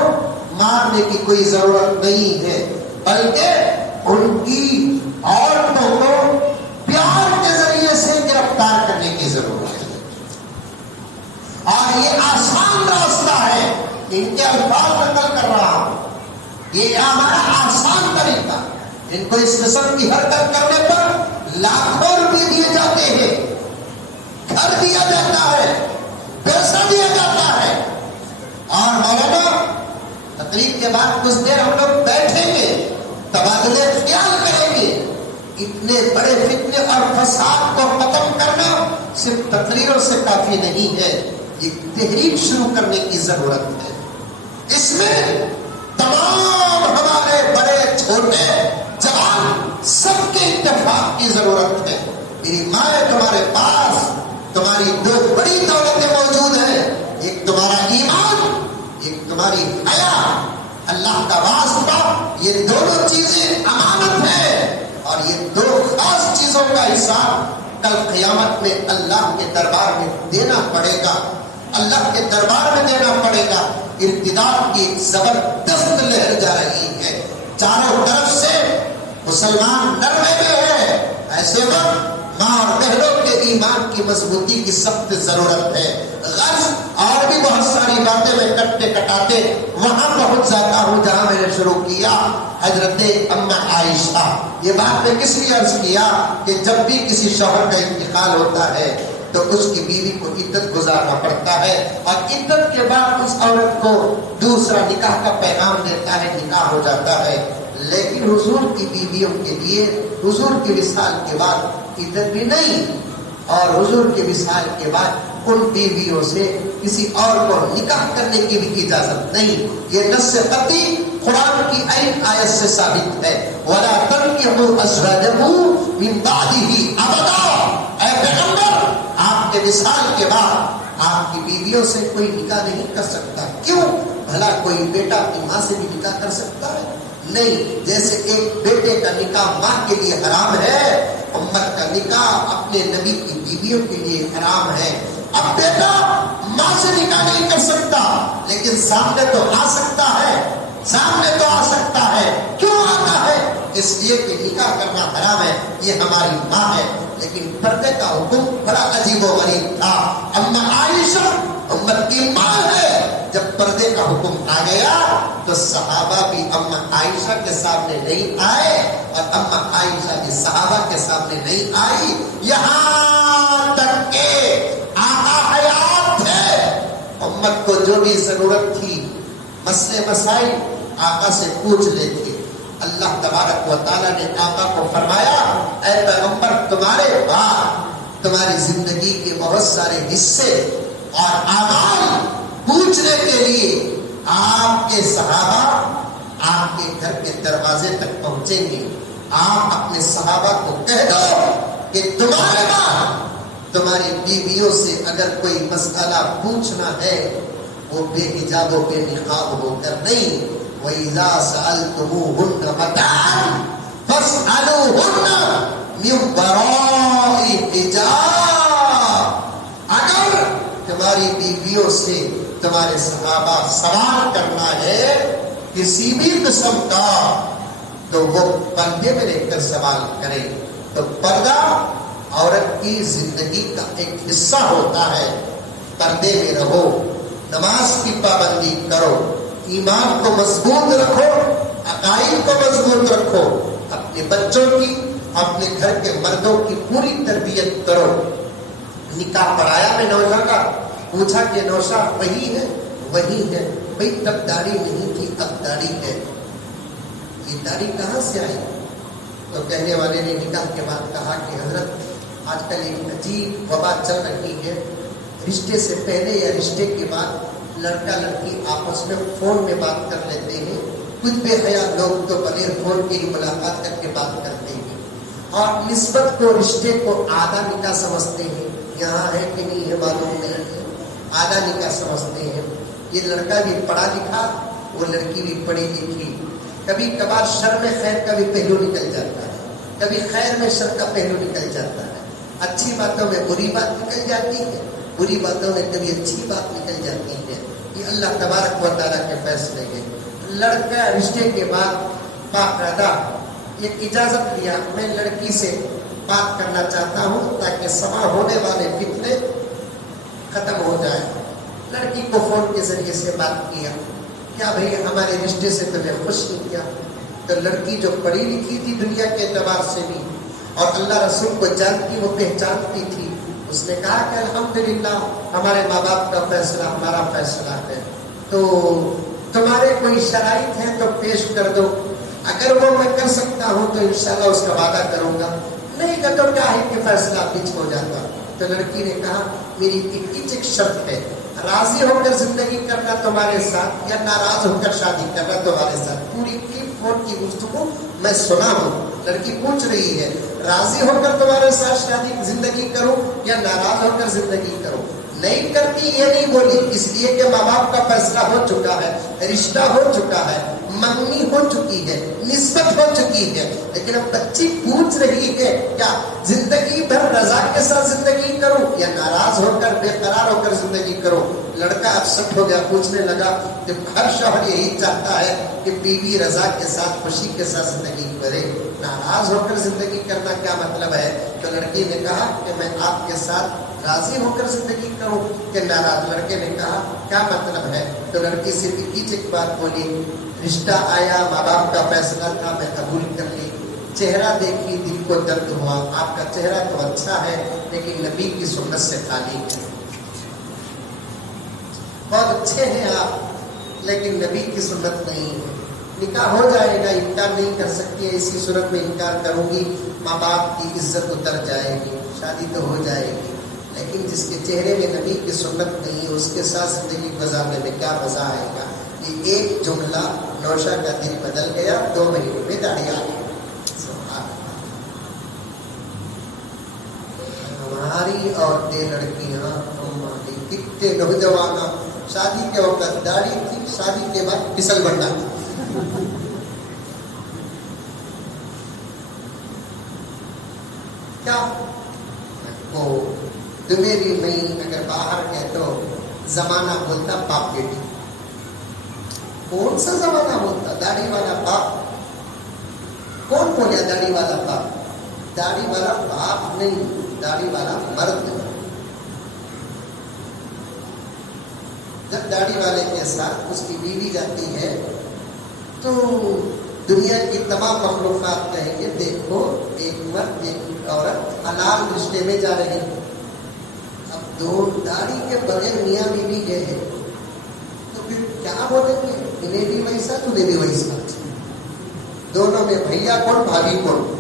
مارنے کی کوئی ضرورت نہیں ہے، بلکہ ان کی عورتوں کو پیار کے ذریعے سے گرفتار کرنے کی ضرورت ہے. اور یہ آسان راستہ ہے، ان کے الفاظ نقل کر رہا ہوں، یہ ہمارا آسان طریقہ. ان کو اس قسم کی حرکت کرنے پر لاکھوں روپے دیے جاتے ہیں، گھر دیا جاتا ہے، پیسہ دیا جاتا ہے. اور مولانا تقریب کے بعد کچھ دیر ہم لوگ بیٹھیں گے، تبادلے خیال کریں گے. اتنے بڑے فتنے اور فساد کو ختم کرنا صرف تقریروں سے کافی نہیں ہے، یہ تحریک شروع کرنے کی ضرورت ہے. اس میں تمام ہمارے بڑے چھوٹے جوان سب کے اتفاق کی ضرورت ہے. میری ماں تمہارے پاس تمہاری دو بڑی دولتیں موجود ہیں، ایک تمہارا ایمان، ایک تمہاری حیا. اللہ کا واسطہ یہ دونوں چیزیں امانت ہے، اور یہ دو خاص چیزوں کا حساب کل قیامت میں اللہ کے دربار میں دینا پڑے گا. اللہ کے دربار میں دینا پڑے گا. ارتداد کی ایک زبردست لہر جا رہی ہے، چاروں طرف سے مسلمان نرمے میں ہے. ایسے وقت ماں اور بہنوں کے ایمان کی مضبوطی کی سخت ضرورت ہے. غرض اور بھی بہت ساری باتیں میں کٹتے کٹاتے وہاں پہنچ جاتا ہوں جہاں میں نے شروع کیا. حضرت اما عائشہ، یہ بات میں کس لیے عرض کیا کہ جب بھی کسی شوہر کا انتقال ہوتا ہے تو اس کی بیوی کو عدت گزارنا پڑتا ہے، اور عدت کے بعد اس عورت کو دوسرا نکاح کا پیغام دیتا ہے، نکاح ہو جاتا ہے. لیکن حضور کی بیویوں کے لیے حضور کی وصال کے بعد عدت بھی نہیں، اور حضور کے وصال کے بعد ان بیویوں سے کسی اور کو نکاح کرنے کی بھی اجازت نہیں. یہ نص قطعی قرآن کی عین آیت سے ثابت ہے. وَلَا تَنكِحُوا أَزْوَاجَهُ مِن بَعْدِهِ أَبَدًا. اے پیغمبر، آپ کے وصال کے بعد آپ کی بیویوں سے کوئی نکاح نہیں کر سکتا. کیوں؟ بھلا کوئی بیٹا اپنی ماں سے بھی نکاح کر سکتا ہے؟ نہیں. جیسے ایک بیٹے کا نکاح ماں کے لیے حرام ہے، امت کا نکاح اپنے نبی کی بیویوں کے لیے حرام ہے. اب بیٹا ماں سے نکاح نہیں کر سکتا، لیکن سامنے تو آ سکتا ہے، سامنے تو آ سکتا ہے. کیوں آتا ہے؟ اس لیے کہ نکاح کرنا حرام ہے، یہ ہماری ماں ہے. لیکن پردے کا حکم بڑا عجیب و غریب تھا. اما عائشہ امت کی ماں ہے. جب پردے کا حکم آ گیا تو صحابہ بھی اما عائشہ کے سامنے نہیں آئے، اور اما عائشہ بھی صحابہ کے سامنے نہیں آئی. یہاں تک کہ آقا حیات تھے، امت کو جو بھی ضرورت تھی مسئلے مسائل آقا سے پوچھ لیتے. اللہ تبارک و تعالیٰ نے آقا کو فرمایا، اے پیغمبر، تمہارے بعد تمہاری زندگی کے بہت سارے حصے اور اعمال پوچھنے کے لیے آپ کے صحابہ آپ کے گھر کے دروازے تک پہنچیں گے. آپ اپنے صحابہ کو کہہ دو کہ تمہارے بعد تمہاری بیویوں سے اگر کوئی مسئلہ پوچھنا ہے وہ بے حجاب و بے نقاب ہو کر نہیں. وَإِذَا سَأَلْتُمُوهُنَّ مَتَاعًا فَاسْأَلُوهُنَّ مِن وَرَاءِ حِجَابٍ. اگر تمہاری بیویوں سے تمہارے صحابہ سوال کرنا ہے کسی بھی قسم کا تو وہ پردے میں رہ کر سوال کرے. تو پردہ عورت کی زندگی کا ایک حصہ ہوتا ہے. پردے میں رہو، نماز کی پابندی کرو، ایمان کو مضبوط رکھو، عقائد کو مضبوط رکھو، اپنے بچوں کی، اپنے گھر کے مردوں کی پوری تربیت کرو. نکاح پڑھایا میں نوشا کا، پوچھا کہ نوشا وہی ہے؟ وہی ہے. بھئی تب داڑھی نہیں تھی، اب داڑھی ہے. یہ داڑھی کہاں سے آئی؟ تو کہنے والے نے نکاح کے بعد کہا کہ حضرت آج کل ایک عجیب وبا چل رہی ہے، رشتے سے پہلے یا رشتے کے بعد لڑکا لڑکی آپس میں فون میں بات کر لیتے ہیں. کچھ بے حیا لوگ تو بغیر فون کی ہی ملاقات کر کے بات کرتے ہیں، اور نسبت کو، رشتے کو آدھا نکاح سمجھتے ہیں. یہاں ہے کہ نہیں ہے معلوم نہیں ہے، آدھا نکاح سمجھتے ہیں. یہ لڑکا بھی پڑھا لکھا، وہ لڑکی بھی پڑھی لکھی، کبھی کبھار شر میں خیر کا بھی پہلو نکل جاتا ہے، کبھی خیر میں شر کا پہلو نکل جاتا ہے، اچھی باتوں میں بری بات نکل جاتی ہے، بری باتوں میں کبھی اچھی بات نکل جاتی ہے. یہ اللہ تبارک و تعالیٰ کے فیصلے کے. لڑکا رشتے کے بعد باقاعدہ یہ اجازت لیا میں لڑکی سے بات کرنا چاہتا ہوں تاکہ سما ہونے والے فتنے ختم ہو جائے. لڑکی کو فون کے ذریعے سے بات کیا، کیا بھئی ہمارے رشتے سے تمہیں خوش نہیں کیا؟ تو لڑکی جو پڑھی لکھی تھی دنیا کے اعتبار سے بھی اور اللہ رسول کو جانتی، وہ پہچانتی تھی، اس نے کہا کہ الحمدللہ ہمارے ماں باپ کا فیصلہ ہمارا فیصلہ ہے، تو تمہارے کوئی شرائط ہیں تو پیش کر دو، اگر وہ میں کر سکتا ہوں تو انشاءاللہ اس کا وعدہ کروں گا، نہیں کر تو کیا ہے کہ فیصلہ پیچھ ہو جاتا. تو لڑکی نے کہا میری ایک شرط ہے، راضی ہو کر زندگی کرنا تمہارے ساتھ یا ناراض ہو کر شادی کرنا تمہارے ساتھ. پوری فون کی گفتگو میں سنا ہوں. لڑکی پوچھ رہی ہے راضی ہو کر تمہارے ساتھ شادی زندگی کروں یا ناراض ہو کر زندگی کروں. نہیں کرتی یہ نہیں بولی، اس لیے کہ ماں باپ کا فیصلہ ہو چکا ہے، رشتہ ہو چکا ہے، منگنی ہو چکی ہے، نسبت ہو چکی ہے. لیکن اب بچی پوچھ رہی ہے کیا زندگی بھر رضا کے ساتھ زندگی کروں یا ناراض ہو کر بے قرار ہو کر زندگی کروں. لڑکا اپسٹ ہو گیا، پوچھنے لگا کہ ہر شوہر یہی چاہتا ہے کہ بیوی رضا کے ساتھ خوشی کے ساتھ زندگی کرے، ناراض ہو کر زندگی کرنا کیا مطلب ہے؟ تو لڑکی نے کہا کہ میں آپ کے ساتھ راضی ہو کر زندگی کروں کہ ناراض. لڑکے نے کہا کیا مطلب ہے؟ تو لڑکی سے ایک بات بولی، رشتہ آیا، ماں باپ کا فیصلہ تھا، میں قبول کر لی. چہرہ دیکھی دل کو درد ہوا، آپ کا چہرہ تو اچھا ہے لیکن نبی کی سنت سے خالی ہے. بہت اچھے ہیں آپ لیکن نبی کی سنت نہیں ہے. نکاح ہو جائے گا، انکار نہیں کر سکتی ہے، اسی صورت میں انکار کروں گی ماں باپ کی عزت اتر جائے گی، شادی تو ہو جائے گی لیکن جس کے چہرے میں نبی کی سنت نہیں، اس کے ساتھ زندگی گزارنے میں کیا مزہ آئے گا؟ یہ ایک جملہ نوشا کا دل بدل گیا، 2 مہینے میں داڑھی آ گئی. ہماری عورتیں لڑکیاں ہماری کتنے نوجوان شادی کے وقت داڑھی تھی، شادی کے بعد پھسل بننا. کیا وہ دمیری نہیں اگر باہر ہے تو زمانہ بولتا باپ بیٹی. کون سا زمانہ بولتا داڑھی والا باپ؟ کون بولیا داڑھی والا باپ؟ داڑھی والا باپ نہیں، داڑھی والا مرد. جب داڑھی والے کے ساتھ اس کی بیوی جاتی ہے تو دنیا کی تمام مخلوقات کہیں گے دیکھو ایک مرد ایک عورت حلال رشتے میں جا رہے ہیں. اب دو داڑھی کے بغیر میاں بیوی گئے ہیں تو پھر کیا بولیں گے؟ انہیں بھی ویسا تمہیں بھی ویسا. دونوں میں بھیا کون بھابھی کون؟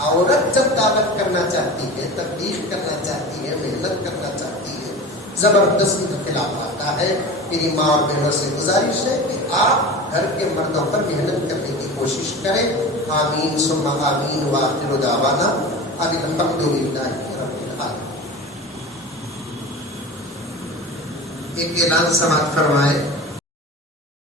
عورت جب دعوت کرنا چاہتی ہے، تبلیغ کرنا چاہتی ہے، محنت کرنا چاہتی ہے، زبردستی کے خلاف آتا ہے. میری ماں اور بہنوں سے گزارش ہے کہ آپ گھر کے مردوں پر محنت کرنے کی کوشش کریں. آمین ثم آمین وآخر دعوانا ان الحمدللہ رب العالمین. ایک اعلان سماعت فرمائے.